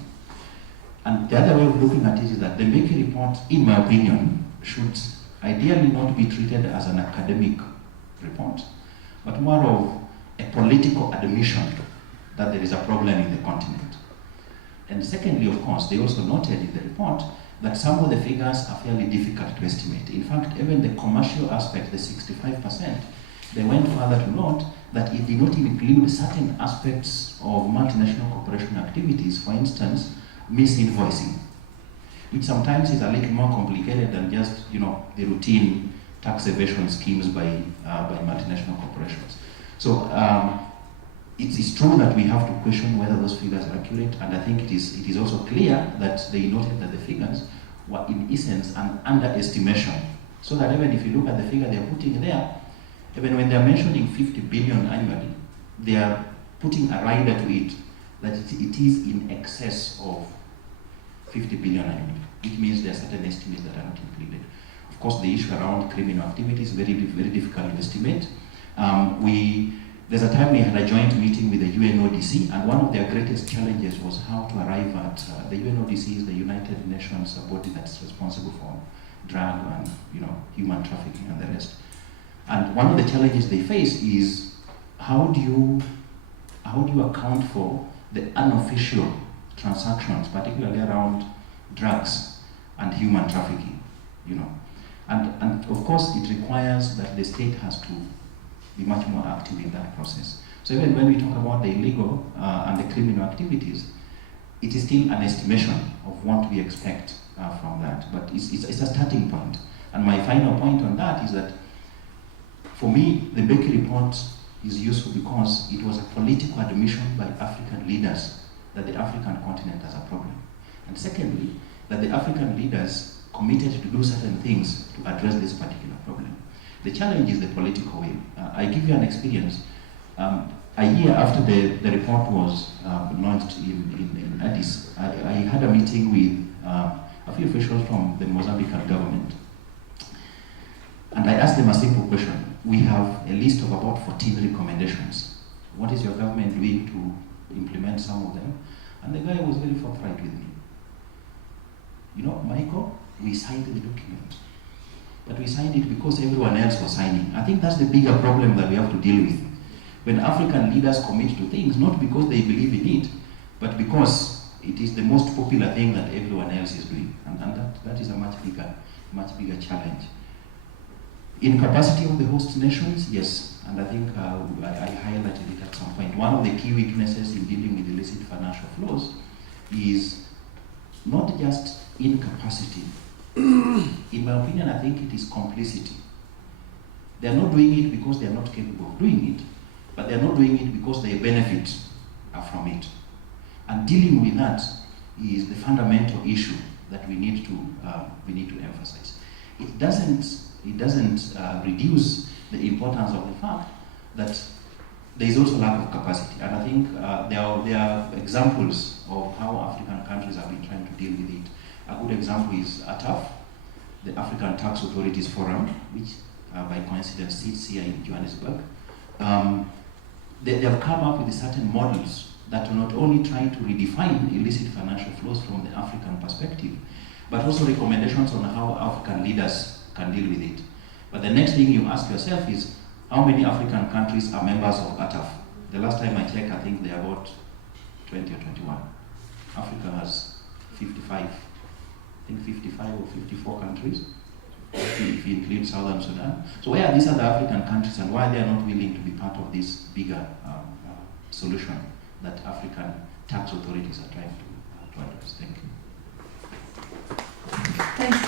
And the other way of looking at it is that the Mbeki report, in my opinion, should ideally not be treated as an academic report, but more of a political admission that there is a problem in the continent. And secondly, of course, they also noted in the report that some of the figures are fairly difficult to estimate. In fact, even the commercial aspect, the 65%, they went further to note that it did not include certain aspects of multinational corporation activities, for instance, misinvoicing, which sometimes is a little more complicated than just, you know, the routine tax evasion schemes by multinational corporations. So it's true that we have to question whether those figures are accurate, and I think it is also clear that they noted that the figures were in essence an underestimation. So that even if you look at the figure they are putting there, even when they are mentioning 50 billion annually, they are putting a rider to it that it is in excess of 50 billion annually, which means there are certain estimates that are not included. Of course, the issue around criminal activity is very, very difficult to estimate. There's a time we had a joint meeting with the UNODC, and one of their greatest challenges was how to arrive at, the UNODC is the United Nations body that's responsible for drug and, you know, human trafficking and the rest. And one of the challenges they face is how do you account for the unofficial transactions, particularly around drugs and human trafficking, you know. And of course it requires that the state has to be much more active in that process. So even when we talk about the illegal and the criminal activities, it is still an estimation of what we expect from that, but it's a starting point. And my final point on that is that for me, the Mbeki report is useful because it was a political admission by African leaders that the African continent has a problem. And secondly, that the African leaders committed to do certain things to address this particular problem. The challenge is the political will. I give you an experience. A year after the report was launched in Addis, I had a meeting with a few officials from the Mozambican government. And I asked them a simple question. We have a list of about 14 recommendations. What is your government doing to implement some of them? And the guy was very forthright with me. You know, Michael, we signed the document. But we signed it because everyone else was signing. I think that's the bigger problem that we have to deal with. When African leaders commit to things, not because they believe in it, but because it is the most popular thing that everyone else is doing. And that is a much bigger challenge. Incapacity of the host nations, yes, and I think I highlighted it at some point. One of the key weaknesses in dealing with illicit financial flows is not just incapacity. In my opinion, I think it is complicity. They are not doing it because they are not capable of doing it, but they are not doing it because they benefit from it. And dealing with that is the fundamental issue that we need to emphasize. It doesn't reduce the importance of the fact that there is also lack of capacity. And I think there are examples of how African countries have been trying to deal with it. A good example is ATAF, the African Tax Authorities Forum, which by coincidence sits here in Johannesburg. They have come up with certain models that are not only trying to redefine illicit financial flows from the African perspective, but also recommendations on how African leaders can deal with it. But the next thing you ask yourself is, how many African countries are members of ATAF? The last time I checked, I think they are about 20 or 21. Africa has 55, I think 55 or 54 countries, if you include Southern Sudan. So where are these other African countries, and why they are not willing to be part of this bigger solution that African tax authorities are trying to address? Thank you. Thanks.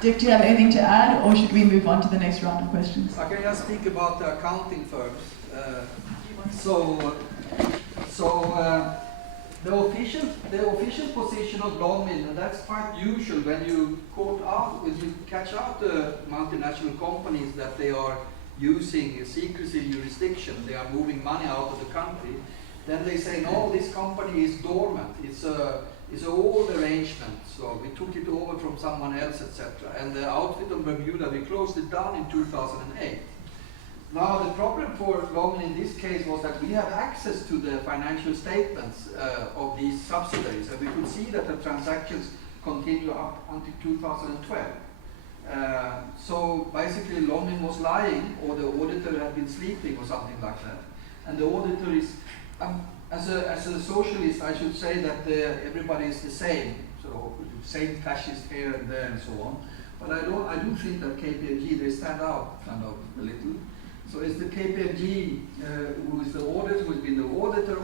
Dick, do you have anything to add, or should we move on to the next round of questions? I can just speak about the accounting firms. The official position of Longmin, and that's quite usual when you catch out the multinational companies that they are using a secrecy jurisdiction, they are moving money out of the country, then they say, no, this company is dormant, it's an old arrangement, so we took it over from someone else, etc. And the outfit of Bermuda, we closed it down in 2008. Now the problem for Longman in this case was that we had access to the financial statements of these subsidiaries, and we could see that the transactions continue up until 2012. So basically Longman was lying, or the auditor had been sleeping or something like that. And the auditor is, as a socialist, I should say that everybody is the same, so same fascist here and there and so on. But I do think that KPMG, they stand out kind of a little. So it's the KPMG who is the auditor, who has been the auditor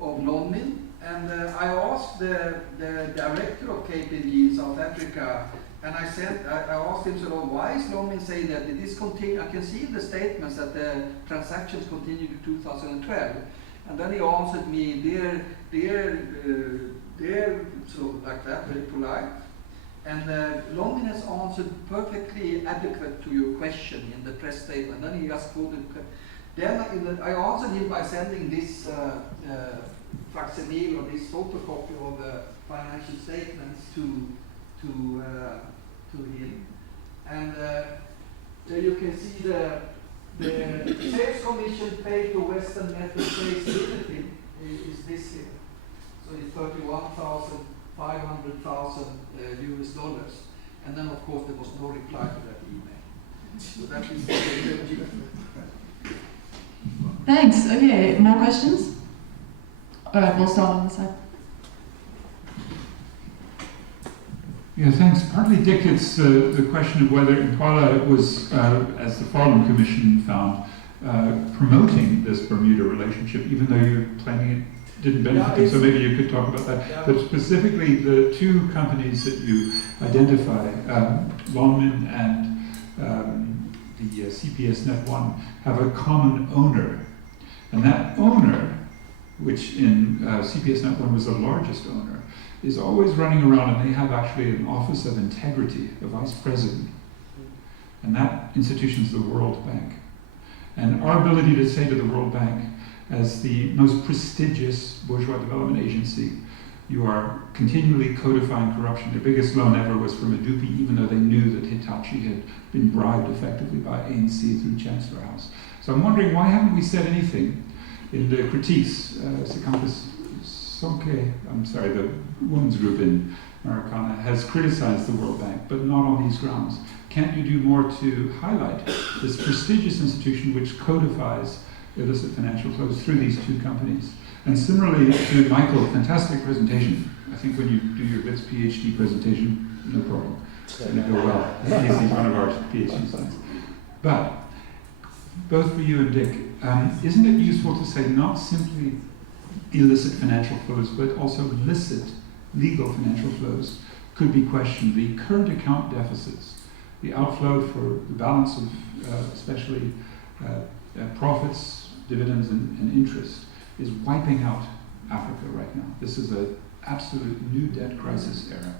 of Longmin. And I asked the director of KPMG in South Africa, and I asked him sort of, why is Longmin saying that this continue? I can see in the statements that the transactions continue to 2012. And then he answered me, they're so like that, very polite. And Longmin has answered perfectly adequate to your question in the press statement. Then he just quoted. Then I answered him by sending this facsimile or this photocopy of the financial statements to him. And there you can see the sales commission paid to Western Metal Trades Limited is this here. So it's 31,500,000 US dollars. And then of course there was no reply to that email. So that is the Thanks. Okay, more questions? All right, we'll start on the side. Yeah, thanks. Partly, Dick, it's the question of whether Impala was, as the Farlam Commission found, promoting this Bermuda relationship, even though you're claiming it didn't benefit them. So maybe you could talk about that. Yeah. But specifically, the two companies that you identify, Longman and the CPS Net 1, have a common owner. And that owner, which in CPS Net 1 was the largest owner, is always running around, and they have actually an Office of Integrity, a vice president. And that institution is the World Bank. And our ability to say to the World Bank, as the most prestigious bourgeois development agency, You are continually codifying corruption. Their biggest loan ever was from Adupi, even though they knew that Hitachi had been bribed effectively by ANC through Chancellor House. So I'm wondering, why haven't we said anything in the critiques? Sekampis Sonke, the women's group in Marikana, has criticized the World Bank, but not on these grounds. Can't you do more to highlight this prestigious institution which codifies illicit financial flows through these two companies? And similarly to Michael, fantastic presentation. I think when you do your BITS PhD presentation, no problem. It's going to go well. He's one of our PhD students. But both for you and Dick, isn't it useful to say not simply illicit financial flows, but also licit legal financial flows could be questioned? The current account deficits, the outflow for the balance of especially profits, dividends, and interest is wiping out Africa right now. This is an absolute new debt crisis era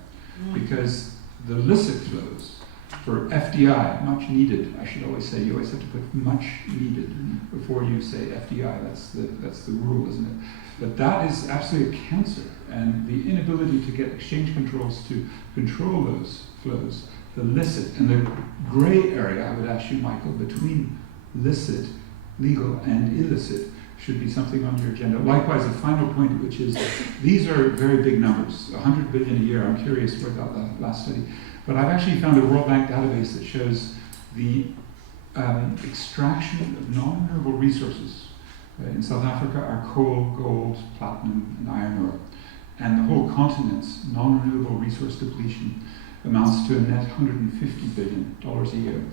because the licit flows for FDI, much needed, I should always say, you always have to put much needed before you say FDI, that's the rule, isn't it? But that is absolutely a cancer, and the inability to get exchange controls to control those flows, the licit, and the gray area, I would ask you, Michael, between licit, legal, and illicit, should be something on your agenda. Likewise, a final point, which is, these are very big numbers, 100 billion a year. I'm curious where about that last study. But I've actually found a World Bank database that shows the extraction of non-renewable resources. In South Africa are coal, gold, platinum, and iron ore. And the whole continent's non-renewable resource depletion amounts to a net $150 billion a year.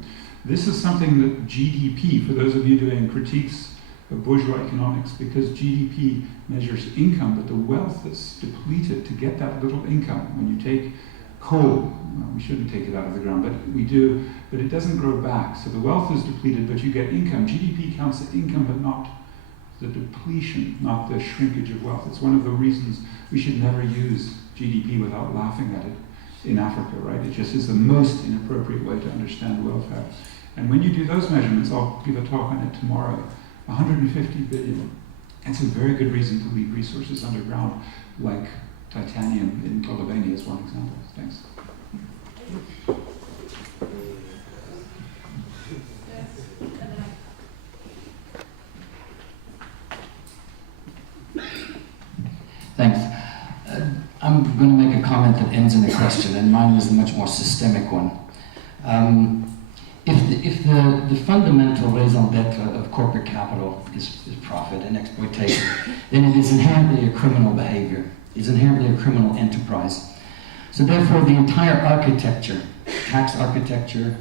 This is something that GDP, for those of you doing critiques of bourgeois economics, because GDP measures income, but the wealth that's depleted to get that little income, when you take coal, well, we shouldn't take it out of the ground, but we do, but it doesn't grow back. So the wealth is depleted, but you get income. GDP counts the income, but not the depletion, not the shrinkage of wealth. It's one of the reasons we should never use GDP without laughing at it in Africa, right? It just is the most inappropriate way to understand welfare. And when you do those measurements, I'll give a talk on it tomorrow, 150 billion. It's a very good reason to leave resources underground, like titanium in Kolobeni is one example. Thanks. Thanks. I'm going to make a comment that ends in a question, and mine is a much more systemic one. If the fundamental raison d'etre of corporate capital is profit and exploitation, then it is inherently a criminal behavior. It's inherently a criminal enterprise. So therefore, the entire architecture, tax architecture,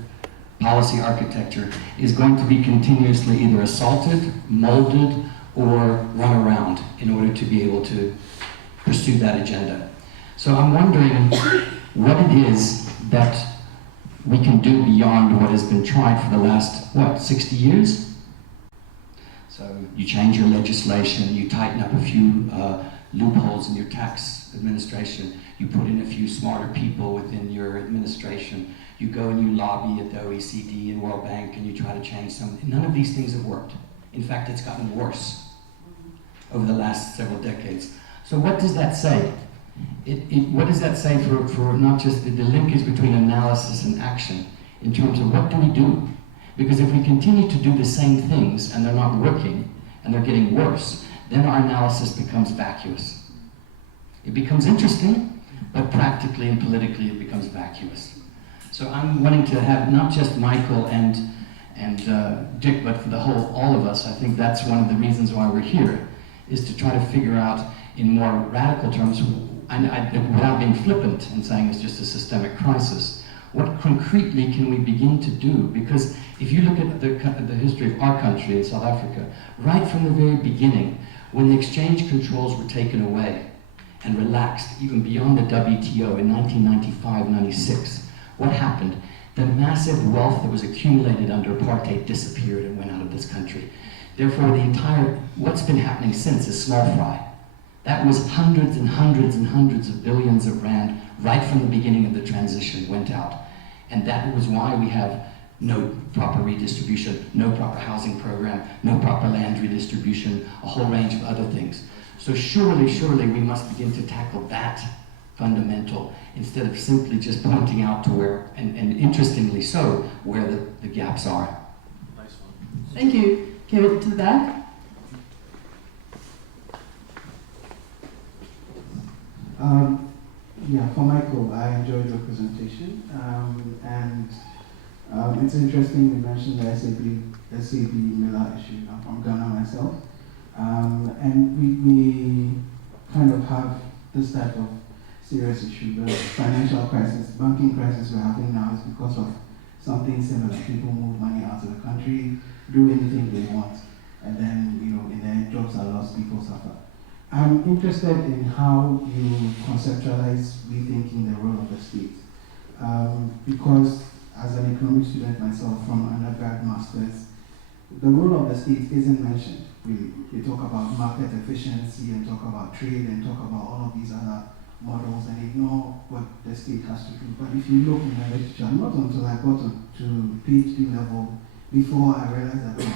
policy architecture, is going to be continuously either assaulted, molded, or run around in order to be able to pursue that agenda. So I'm wondering what it is that we can do beyond what has been tried for the last, 60 years? So you change your legislation, you tighten up a few loopholes in your tax administration, you put in a few smarter people within your administration, you go and you lobby at the OECD and World Bank and you try to change something. None of these things have worked. In fact, it's gotten worse over the last several decades. So what does that say? What does that say for not just the linkage between analysis and action in terms of what do we do? Because if we continue to do the same things and they're not working and they're getting worse, then our analysis becomes vacuous. It becomes interesting, but practically and politically it becomes vacuous. So I'm wanting to have not just Michael and Dick, but for all of us. I think that's one of the reasons why we're here, is to try to figure out in more radical terms, without being flippant and saying it's just a systemic crisis, what concretely can we begin to do? Because if you look at the history of our country in South Africa, right from the very beginning, when the exchange controls were taken away and relaxed, even beyond the WTO in 1995-96, what happened? The massive wealth that was accumulated under apartheid disappeared and went out of this country. Therefore, what's been happening since is small fry. That was hundreds and hundreds and hundreds of billions of rand right from the beginning of the transition went out. And that was why we have no proper redistribution, no proper housing program, no proper land redistribution, a whole range of other things. So surely, surely we must begin to tackle that fundamental instead of simply just pointing out to where, and interestingly so, where the gaps are. Nice one. Thank you. Kevin, to the back. Yeah, for Michael, I enjoyed your presentation, and it's interesting you mentioned the SAB Miller issue. I'm from Ghana myself, and we kind of have this type of serious issue. The financial crisis, banking crisis we're having now is because of something similar. People move money out of the country, do anything they want, and then, you know, in the end, jobs are lost, people suffer. I'm interested in how you conceptualize rethinking the role of the state, because as an economics student myself from undergrad, masters, the role of the state isn't mentioned really. They talk about market efficiency and talk about trade and talk about all of these other models and ignore what the state has to do. But if you look in the literature, not until I got to PhD level, before I realized that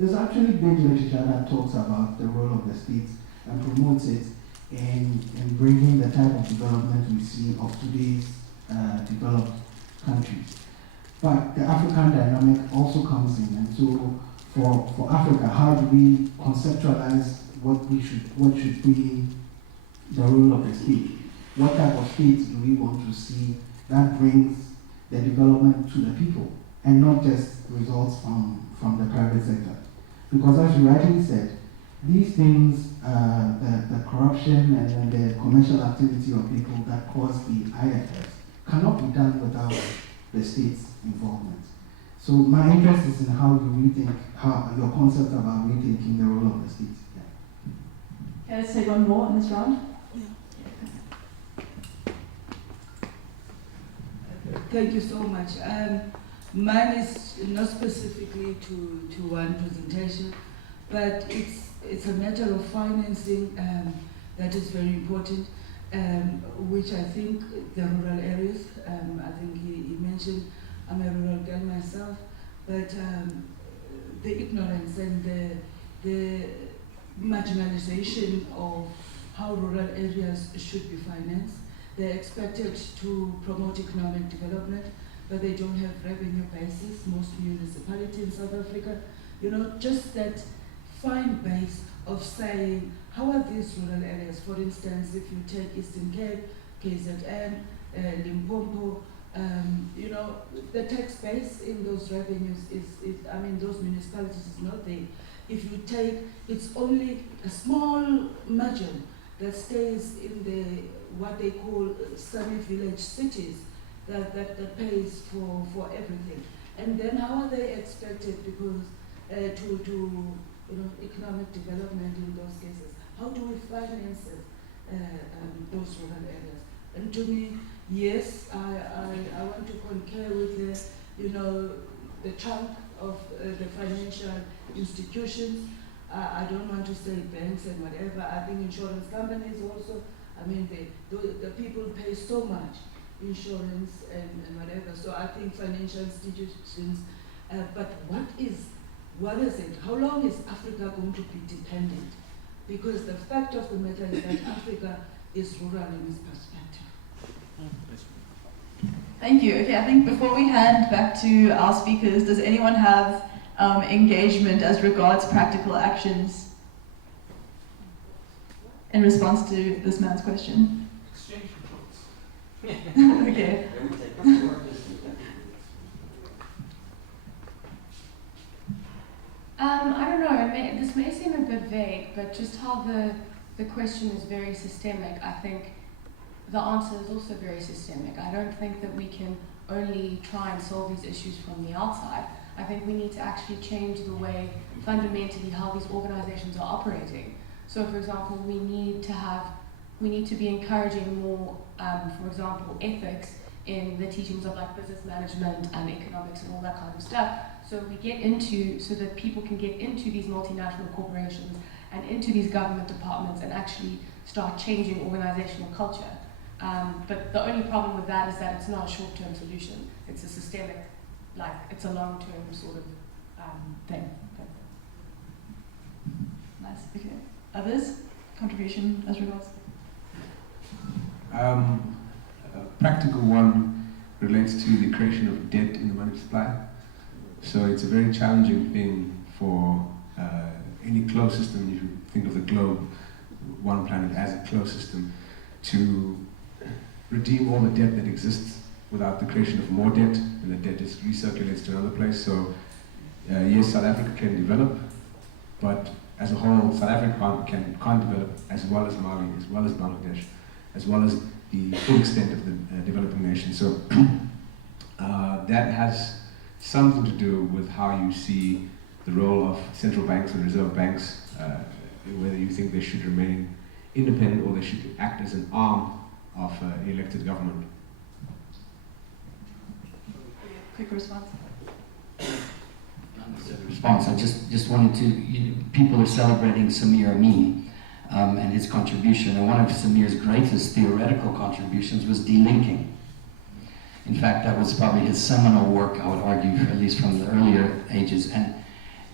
there's actually big literature that talks about the role of the state and promotes it in bringing the type of development we see of today's developed countries. But the African dynamic also comes in, and so for Africa, how do we conceptualize what should be the role of the state? What type of state do we want to see that brings the development to the people and not just results from the private sector? Because as you rightly said, these things, the corruption and the commercial activity of people that cause the IFS cannot be done without the state's involvement. So my interest is in how you rethink, how your concept about rethinking the role of the state. Yeah. Okay, let's take one more in this round. Thank you so much. Mine is not specifically to one presentation, but it's a matter of financing that is very important, which I think the rural areas, I think he mentioned, I'm a rural girl myself, but the ignorance and the marginalization of how rural areas should be financed. They're expected to promote economic development, but they don't have revenue basis, most municipalities in South Africa. You know, just that fine base of saying, how are these rural areas? For instance, if you take Eastern Cape, KZN, Limpopo, you know, the tax base in those revenues I mean, those municipalities is not there. If you take, it's only a small margin that stays in the what they call semi-village cities that pays for everything. And then how are they expected because to you know, economic development in those cases? How do we finance those rural areas? And to me, yes, I want to concur with the, you know, the trunk of the financial institutions. I don't want to say banks and whatever. I think insurance companies also. I mean, the people pay so much insurance and whatever. So I think financial institutions. But what is it? How long is Africa going to be dependent? Because the fact of the matter is that Africa is rural in its perspective. Thank you. Okay, I think before we hand back to our speakers, does anyone have engagement as regards practical actions in response to this man's question? Exchange reports. Okay. I don't know, this may seem a bit vague, but just how the question is very systemic, I think the answer is also very systemic. I don't think that we can only try and solve these issues from the outside. I think we need to actually change the way, fundamentally, how these organizations are operating. So, for example, we need to be encouraging more, for example, ethics in the teachings of like business management and economics and all that kind of stuff. So that people can get into these multinational corporations and into these government departments and actually start changing organizational culture. But the only problem with that is that it's not a short-term solution. It's a systemic, it's a long-term sort of thing. Nice. Okay. Others? contribution as regards? A practical one relates to the creation of debt in the money supply. So it's a very challenging thing for any closed system, if you think of the globe, one planet as a closed system, to redeem all the debt that exists without the creation of more debt, and the debt just recirculates to another place. So yes, South Africa can develop, but as a whole, South Africa can't develop as well as Mali, as well as Bangladesh, as well as the full extent of the developing nation. So that has something to do with how you see the role of central banks and reserve banks, whether you think they should remain independent or they should act as an arm of elected government. Quick response. Response. I just wanted to, people are celebrating Samir Amin and his contribution, and one of Samir's greatest theoretical contributions was delinking. In fact, that was probably his seminal work, I would argue, at least from the earlier ages, and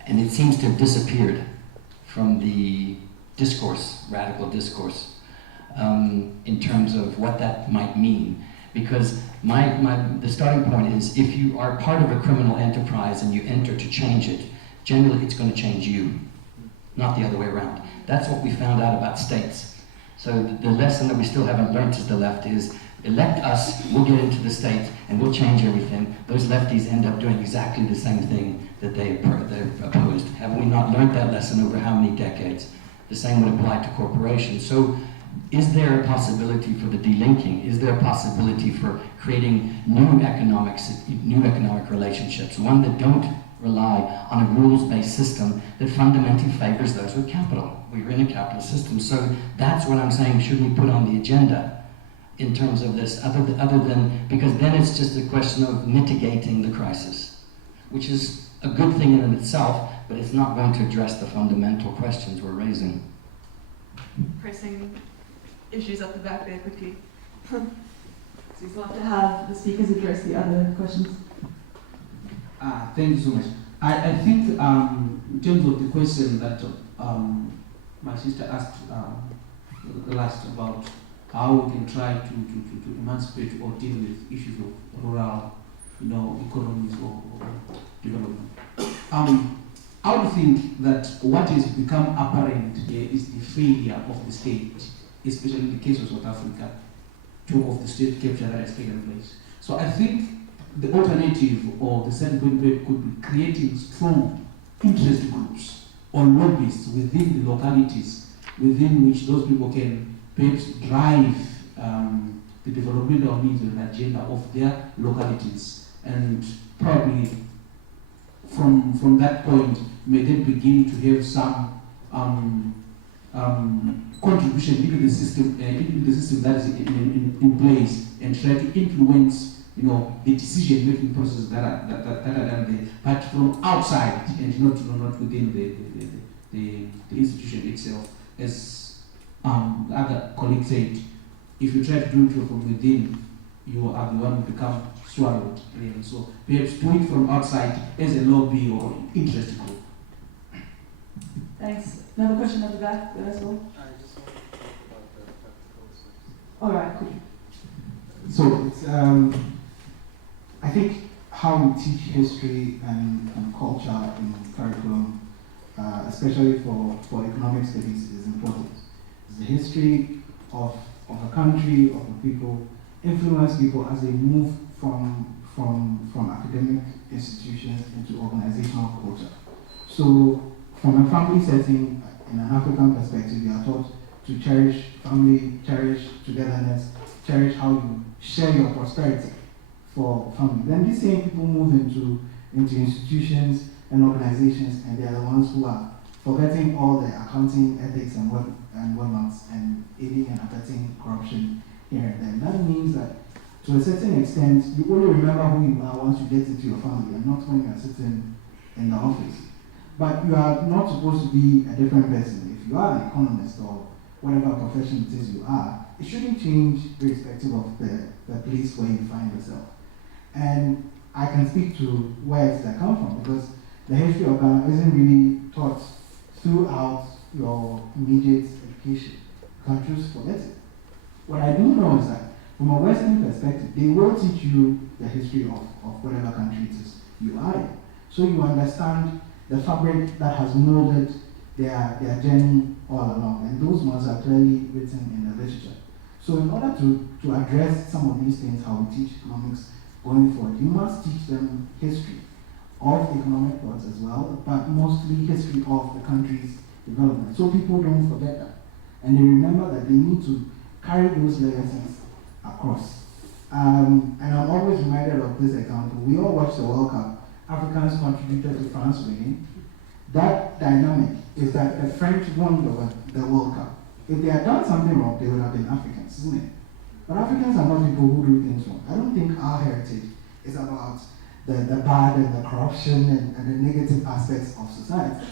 it seems to have disappeared from the discourse, radical discourse, in terms of what that might mean. Because the starting point is, if you are part of a criminal enterprise and you enter to change it, generally it's going to change you, not the other way around. That's what we found out about states. So the lesson that we still haven't learned as the left is, elect us, we'll get into the state, and we'll change everything. Those lefties end up doing exactly the same thing that they've opposed. Have we not learned that lesson over how many decades? The same would apply to corporations. So is there a possibility for the delinking? Is there a possibility for creating new economic relationships, one that don't rely on a rules-based system that fundamentally favors those with capital? We're in a capitalist system, so that's what I'm saying, should we put on the agenda in terms of this, other than, because then it's just a question of mitigating the crisis, which is a good thing in itself, but it's not going to address the fundamental questions we're raising. Pressing issues at the back there quickly. So we'd love to have the speakers address the other questions. Thank you so much. I think in terms of the question that my sister asked last about how we can try to emancipate or deal with issues of rural, economies or development. I would think that what has become apparent here is the failure of the state, especially in the case of South Africa, of the state capture that has taken place. So I think the alternative or the standpoint could be creating strong interest groups or lobbyists within the localities within which those people can perhaps drive the developmental needs and agenda of their localities, and probably from that point may then begin to have some contribution into the system that is in place, and try to influence the decision-making processes that are done there, but from outside and not within the institution itself. As the other colleague said, if you try to do it from within, you are the one who become swallowed, really. So perhaps do it from outside as a lobby or interest group. Thanks. Another question at the back as well? I just want to talk about the practical aspects. All right, cool. So it's, I think how we teach history and culture in curriculum, especially for economic studies, is important. The history of a country, of a people, influence people as they move from academic institutions into organizational culture. So from a family setting, in an African perspective, you are taught to cherish family, cherish togetherness, cherish how you share your prosperity for family. Then these same people move into institutions and organizations, and they are the ones who are forgetting all the accounting ethics and whatnots, and aiding and abetting corruption here and there. And that means that to a certain extent, you only remember who you are once you get into your family, and not when you are sitting in the office. But you are not supposed to be a different person. If you are an economist or whatever profession it is you are, it shouldn't change irrespective of the place where you find yourself. And I can speak to where it's that come from, because the history of Ghana isn't really taught throughout your immediate clarification. Countries forget it. What I do know is that from a Western perspective, they will teach you the history of whatever country it is you are in. So you understand the fabric that has molded their journey all along. And those ones are clearly written in the literature. So in order to address some of these things, how we teach economics going forward, you must teach them history of economic thoughts as well, but mostly history of the country's development. So people don't forget that. And they remember that they need to carry those legacies across. And I'm always reminded of this example. We all watch the World Cup. Africans contributed to France winning. That dynamic is that the French won the World Cup. If they had done something wrong, they would have been Africans, isn't it? But Africans are not people who do things wrong. I don't think our heritage is about the bad and the corruption and the negative aspects of society.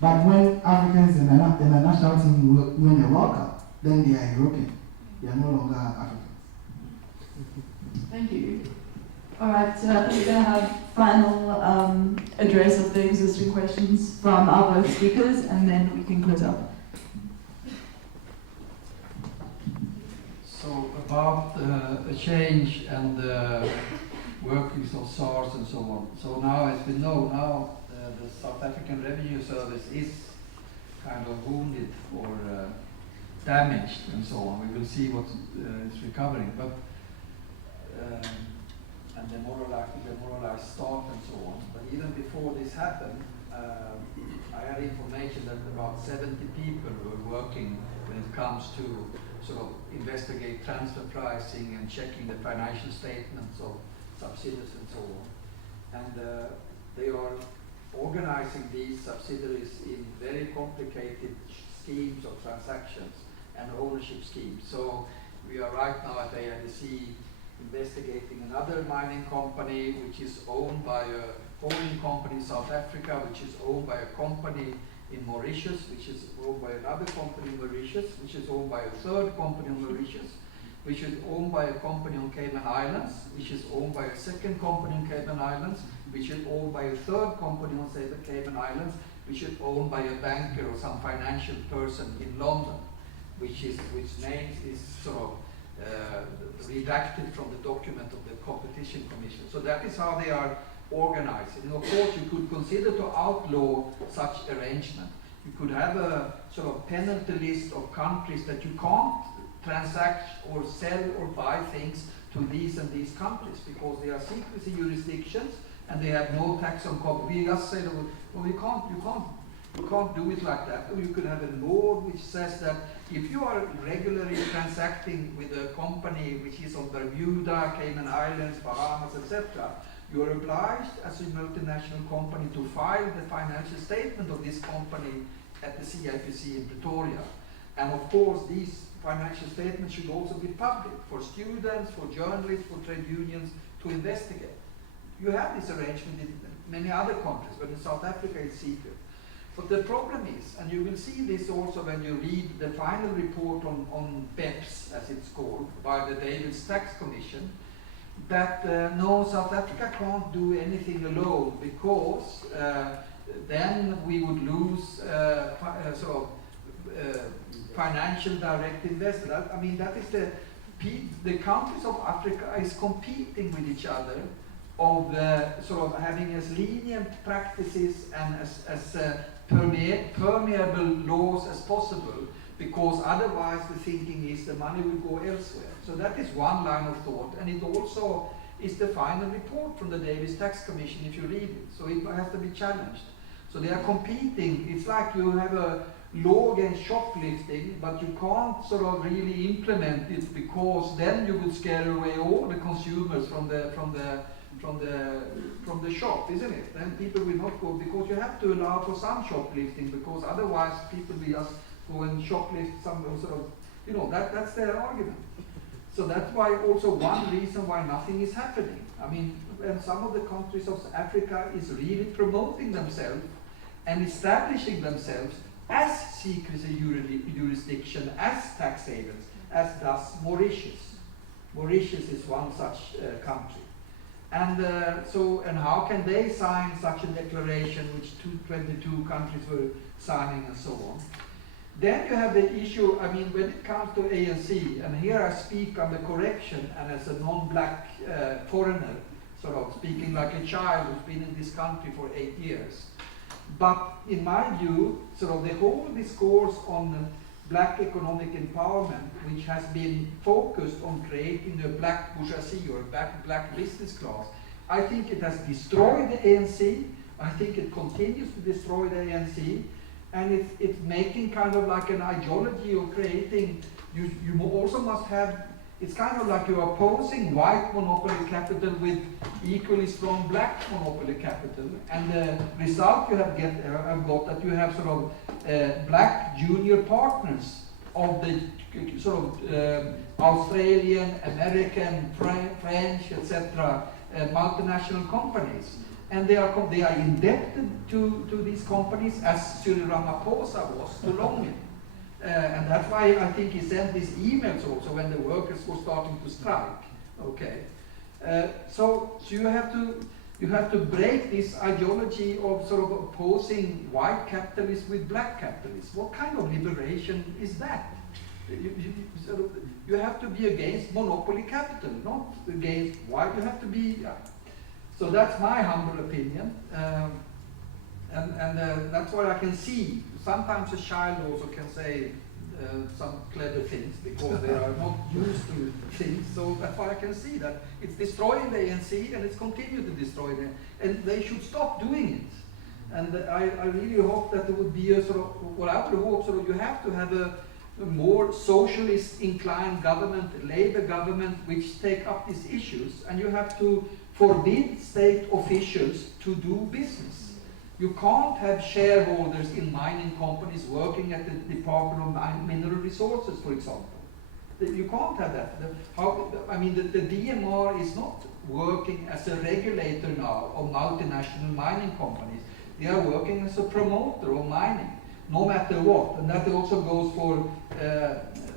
But when Africans in the national team win the World Cup, then they are European. They are no longer Africans. Thank you. All right, we're going to have final address of the existing questions from our both speakers, and then we can close up. So about the change and the workings of SARS and so on. So now, as we know, now the South African Revenue Service is kind of wounded or damaged and so on. We will see what is recovering, but and demoralized staff and so on. But even before this happened, I had information that about 70 people were working when it comes to sort of investigate transfer pricing and checking the financial statements of subsidiaries and so on. And they are organizing these subsidiaries in very complicated schemes of transactions and ownership schemes. So we are right now at AIDC investigating another mining company which is owned by a holding company in South Africa, which is owned by a company in Mauritius, which is owned by another company in Mauritius, which is owned by a third company in Mauritius, which is owned by a company on Cayman Islands, which is owned by a second company on Cayman Islands, which is owned by a third company on Cayman Islands, which is owned by a banker or some financial person in London, which names is sort of redacted from the document of the Competition Commission. So that is how they are organized. And of course you could consider to outlaw such arrangement. You could have a sort of penalty list of countries that you can't transact or sell or buy things to these and these countries because they are secrecy jurisdictions and they have no tax on copper. We just say, well, you can't do it like that. Or you could have a law which says that if you are regularly transacting with a company which is on Bermuda, Cayman Islands, Bahamas, etc., you are obliged as a multinational company to file the financial statement of this company at the CIPC in Pretoria. And of course, these financial statements should also be public for students, for journalists, for trade unions to investigate. You have this arrangement in many other countries, but in South Africa it's secret. But the problem is, and you will see this also when you read the final report on BEPS, as it's called, by the Davis Tax Commission, that no, South Africa can't do anything alone because then we would lose financial direct investment. I mean, that is the countries of Africa is competing with each other of sort of having as lenient practices and as permeable laws as possible, because otherwise the thinking is the money will go elsewhere. So that is one line of thought, and it also is the final report from the Davis Tax Commission if you read it. So it has to be challenged. So they are competing. It's like you have a law against shoplifting, but you can't sort of really implement it because then you would scare away all the consumers from the shop, isn't it? Then people will not go, because you have to allow for some shoplifting, because otherwise people will just go and shoplift some sort of, you know, that's their argument. So that's why also one reason why nothing is happening. I mean, and some of the countries of Africa is really promoting themselves and establishing themselves as secrecy jurisdiction, as tax havens, as does Mauritius. Mauritius is one such country. And and how can they sign such a declaration which 22 countries were signing and so on? Then you have the issue, I mean, when it comes to ANC, and here I speak under correction and as a non-black foreigner, sort of speaking like a child who's been in this country for 8 years. But in my view, sort of the whole discourse on black economic empowerment, which has been focused on creating a black bourgeoisie or a black business class, I think it has destroyed the ANC. I think it continues to destroy the ANC. And it's making kind of like an ideology of creating, you also must have, it's kind of like you're opposing white monopoly capital with equally strong black monopoly capital. And the result you have got that you have sort of black junior partners of the sort of Australian, American, French, etc. Multinational companies. And they are indebted to these companies as Cyril Ramaphosa was to Longin. And that's why I think he sent these emails also when the workers were starting to strike. Okay, so you have to break this ideology of sort of opposing white capitalists with black capitalists. What kind of liberation is that? You have to be against monopoly capital, not against white. You have to be. So that's my humble opinion, and that's what I can see. Sometimes a child also can say some clever things because they are not used to things. So that's why I can see that it's destroying the ANC and it's continuing to destroy them, and they should stop doing it. And I really hope that there would be a sort of, well, I would hope sort of you have to have a more socialist inclined government, Labour government, which take up these issues, and you have to forbid state officials to do business. You can't have shareholders in mining companies working at the Department of Mineral Resources, for example. You can't have that. The DMR is not working as a regulator now of multinational mining companies. They are working as a promoter of mining, no matter what. And that also goes for,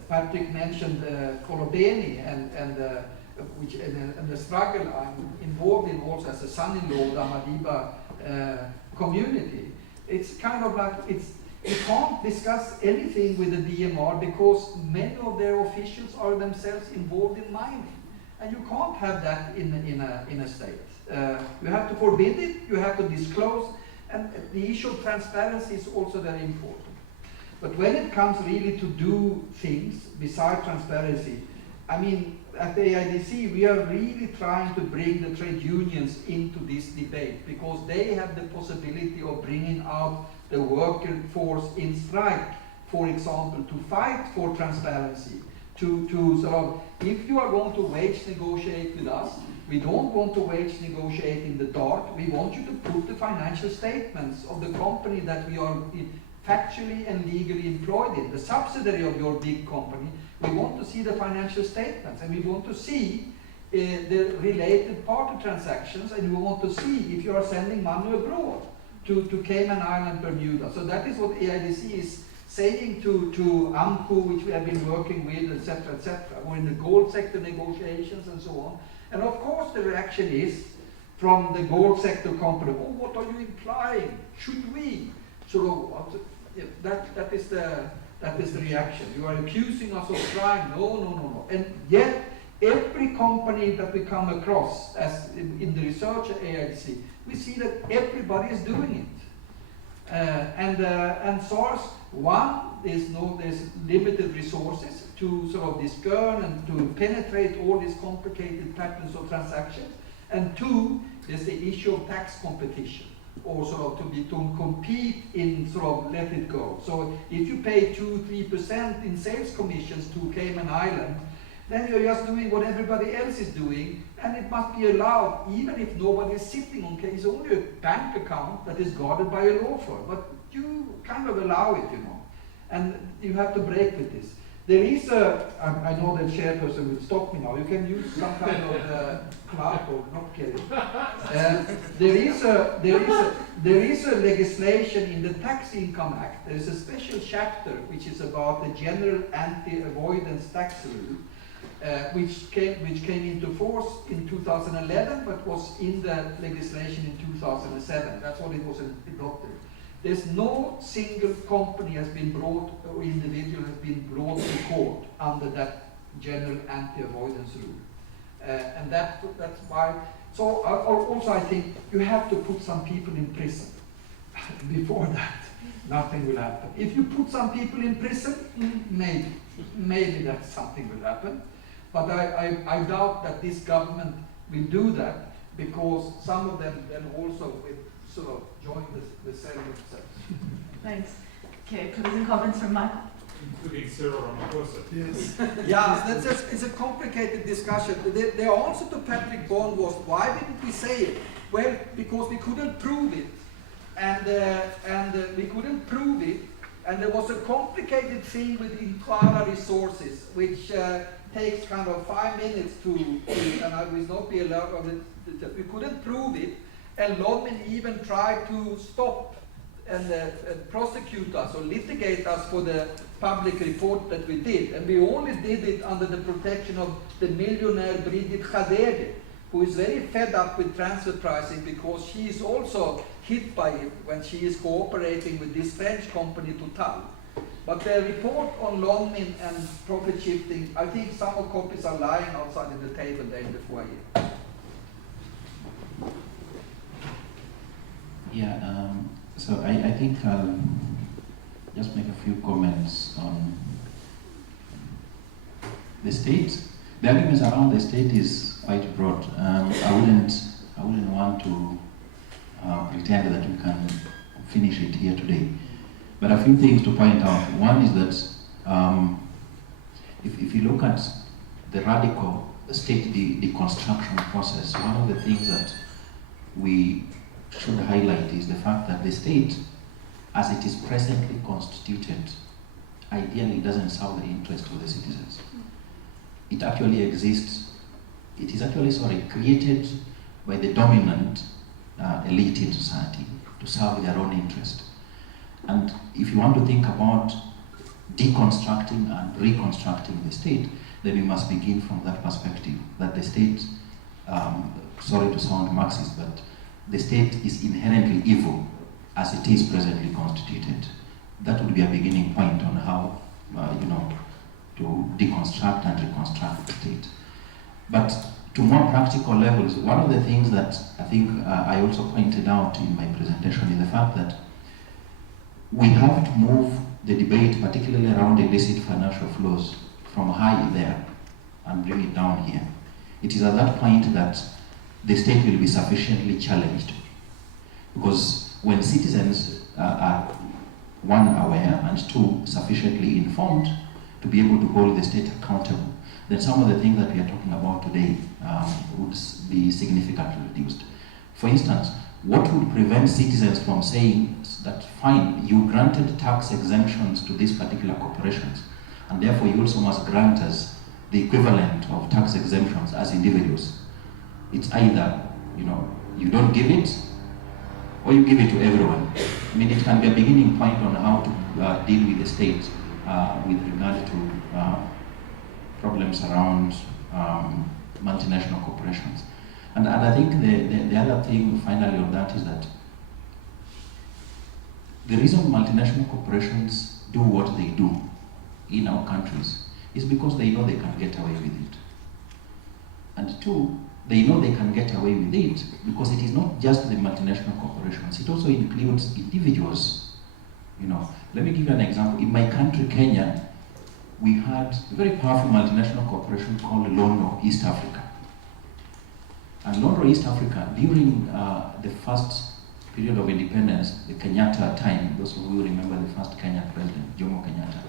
Patrick mentioned Kolobeni and the struggle I'm involved in also as a son-in-law, the Amadiba community. It's kind of like, you can't discuss anything with the DMR because many of their officials are themselves involved in mining. And you can't have that in a state. You have to forbid it, you have to disclose, and the issue of transparency is also very important. But when it comes really to do things besides transparency, I mean, at the AIDC, we are really trying to bring the trade unions into this debate because they have the possibility of bringing out the workforce in strike, for example, to fight for transparency, to sort of, if you are going to wage negotiate with us, we don't want to wage negotiate in the dark. We want you to put the financial statements of the company that we are factually and legally employed in, the subsidiary of your big company. We want to see the financial statements, and we want to see the related party transactions, and we want to see if you are sending money abroad to Cayman Island, Bermuda. So that is what AIDC is saying to AMCO, which we have been working with, etc., etc., or in the gold sector negotiations and so on. And of course the reaction is from the gold sector company, oh, what are you implying? Should we? So that is the reaction. You are accusing us of crime. No. And yet, every company that we come across, as in the research at AIDC, we see that everybody is doing it. And SARS, one, there's limited resources to sort of discern and to penetrate all these complicated patterns of transactions. And two, there's the issue of tax competition, or sort of to compete in sort of let it go. So if you pay 2-3% in sales commissions to Cayman Island, then you're just doing what everybody else is doing, and it must be allowed even if nobody is sitting on case. It's only a bank account that is guarded by a law firm, but you kind of allow it, and you have to break with this. There is I know that chairperson will stop me now, you can use some kind of cloud or not kidding. There is a legislation in the Tax Income Act. There is a special chapter which is about the general anti-avoidance tax rule, which came into force in 2011, but was in the legislation in 2007. That's when it was adopted. There's no single company has been brought, or individual has been brought to court under that general anti-avoidance rule. And that's why, so also I think you have to put some people in prison. Before that, nothing will happen. If you put some people in prison, maybe that something will happen. But I doubt that this government will do that, because some of them then also will sort of join the cell themselves. Thanks. Okay, closing comments from Michael. Including Cyril Ramaphosa. Yes. Yeah, it's a complicated discussion. The answer to Patrick Bond was, why didn't we say it? Well, because we couldn't prove it. And we couldn't prove it. And there was a complicated thing with Inquara resources, which takes kind of 5 minutes to and I will not be allowed of it. We couldn't prove it. And Lodmin even tried to stop and prosecute us or litigate us for the public report that we did. And we only did it under the protection of the millionaire Brigitte Khadege, who is very fed up with transfer pricing, because she is also hit by it when she is cooperating with this French company Total. But the report on Lodmin and profit shifting, I think some of copies are lying outside of the table there in the foyer. Yeah, so I think I'll just make a few comments on the state. The arguments around the state is quite broad. I wouldn't want to pretend that we can finish it here today. But a few things to point out. One is that if you look at the radical state deconstruction process, one of the things that we should highlight is the fact that the state, as it is presently constituted, ideally doesn't serve the interest of the citizens. It actually exists, it is actually, created by the dominant elite in society to serve their own interest. And if you want to think about deconstructing and reconstructing the state, then we must begin from that perspective, that the state, sorry to sound Marxist, but the state is inherently evil as it is presently constituted. That would be a beginning point on how, to deconstruct and reconstruct the state. But to more practical levels, one of the things that I think I also pointed out in my presentation is the fact that we have to move the debate, particularly around illicit financial flows, from high there and bring it down here. It is at that point that the state will be sufficiently challenged. Because when citizens are, one, aware, and two, sufficiently informed to be able to hold the state accountable, then some of the things that we are talking about today would be significantly reduced. For instance, what would prevent citizens from saying that, fine, you granted tax exemptions to these particular corporations, and therefore you also must grant us the equivalent of tax exemptions as individuals? It's either, you don't give it, or you give it to everyone. I mean, it can be a beginning point on how to deal with the state with regard to problems around multinational corporations. And I think the other thing finally on that is that the reason multinational corporations do what they do in our countries is because they know they can get away with it. And two, they know they can get away with it because it is not just the multinational corporations, it also includes individuals. Let me give you an example. In my country, Kenya, we had a very powerful multinational corporation called Lonro East Africa. And Lonro East Africa, during the first period of independence, the Kenyatta time, those who will remember the first Kenyan president, Jomo Kenyatta,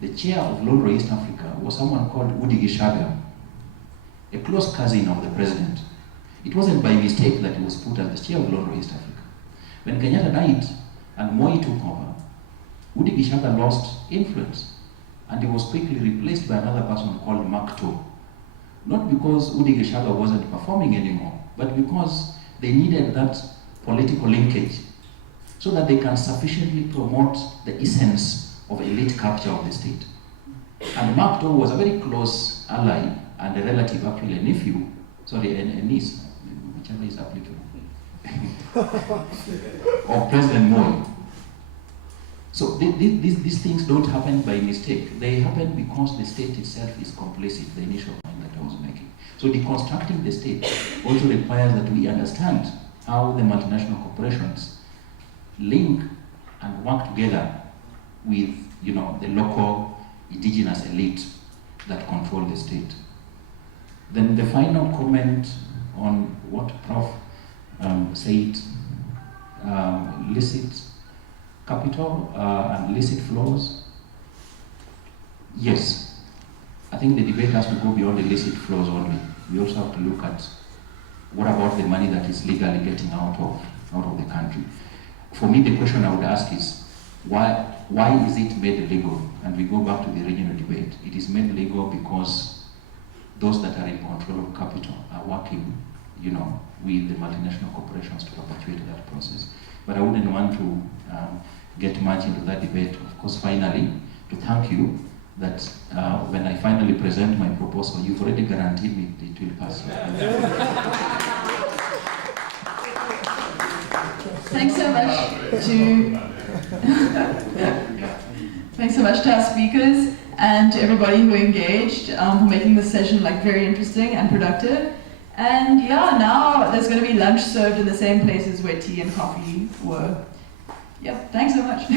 the chair of Lonro East Africa was someone called Udi Gishaga, a close cousin of the president. It wasn't by mistake that he was put as the chair of Lonro East Africa. When Kenyatta died and Moi took over, Udi Gishaga lost influence and he was quickly replaced by another person called Mark II. Not because Udi Gishaga wasn't performing anymore, but because they needed that political linkage so that they can sufficiently promote the essence of elite capture of the state. And Mark II was a very close ally and a relative, actually a nephew, a niece, whichever is applicable, of President Moi. So these things don't happen by mistake. They happen because the state itself is complicit, the initial point that I was making. So deconstructing the state also requires that we understand how the multinational corporations link and work together with, you know, the local indigenous elite that control the state. Then the final comment on what Prof said, illicit capital and illicit flows. Yes, I think the debate has to go beyond illicit flows only. We also have to look at what about the money that is legally getting out of the country. For me, the question I would ask is, why is it made legal? And we go back to the original debate. It is made legal because those that are in control of capital are working, you know, with the multinational corporations to perpetuate that process. But I wouldn't want to get much into that debate. Of course, finally, to thank you that when I finally present my proposal, you've already guaranteed me it will pass. Thanks so much to thanks so much to our speakers and to everybody who engaged for making this session very interesting and productive. And yeah, now there's going to be lunch served in the same places where tea and coffee were. Yep, thanks so much.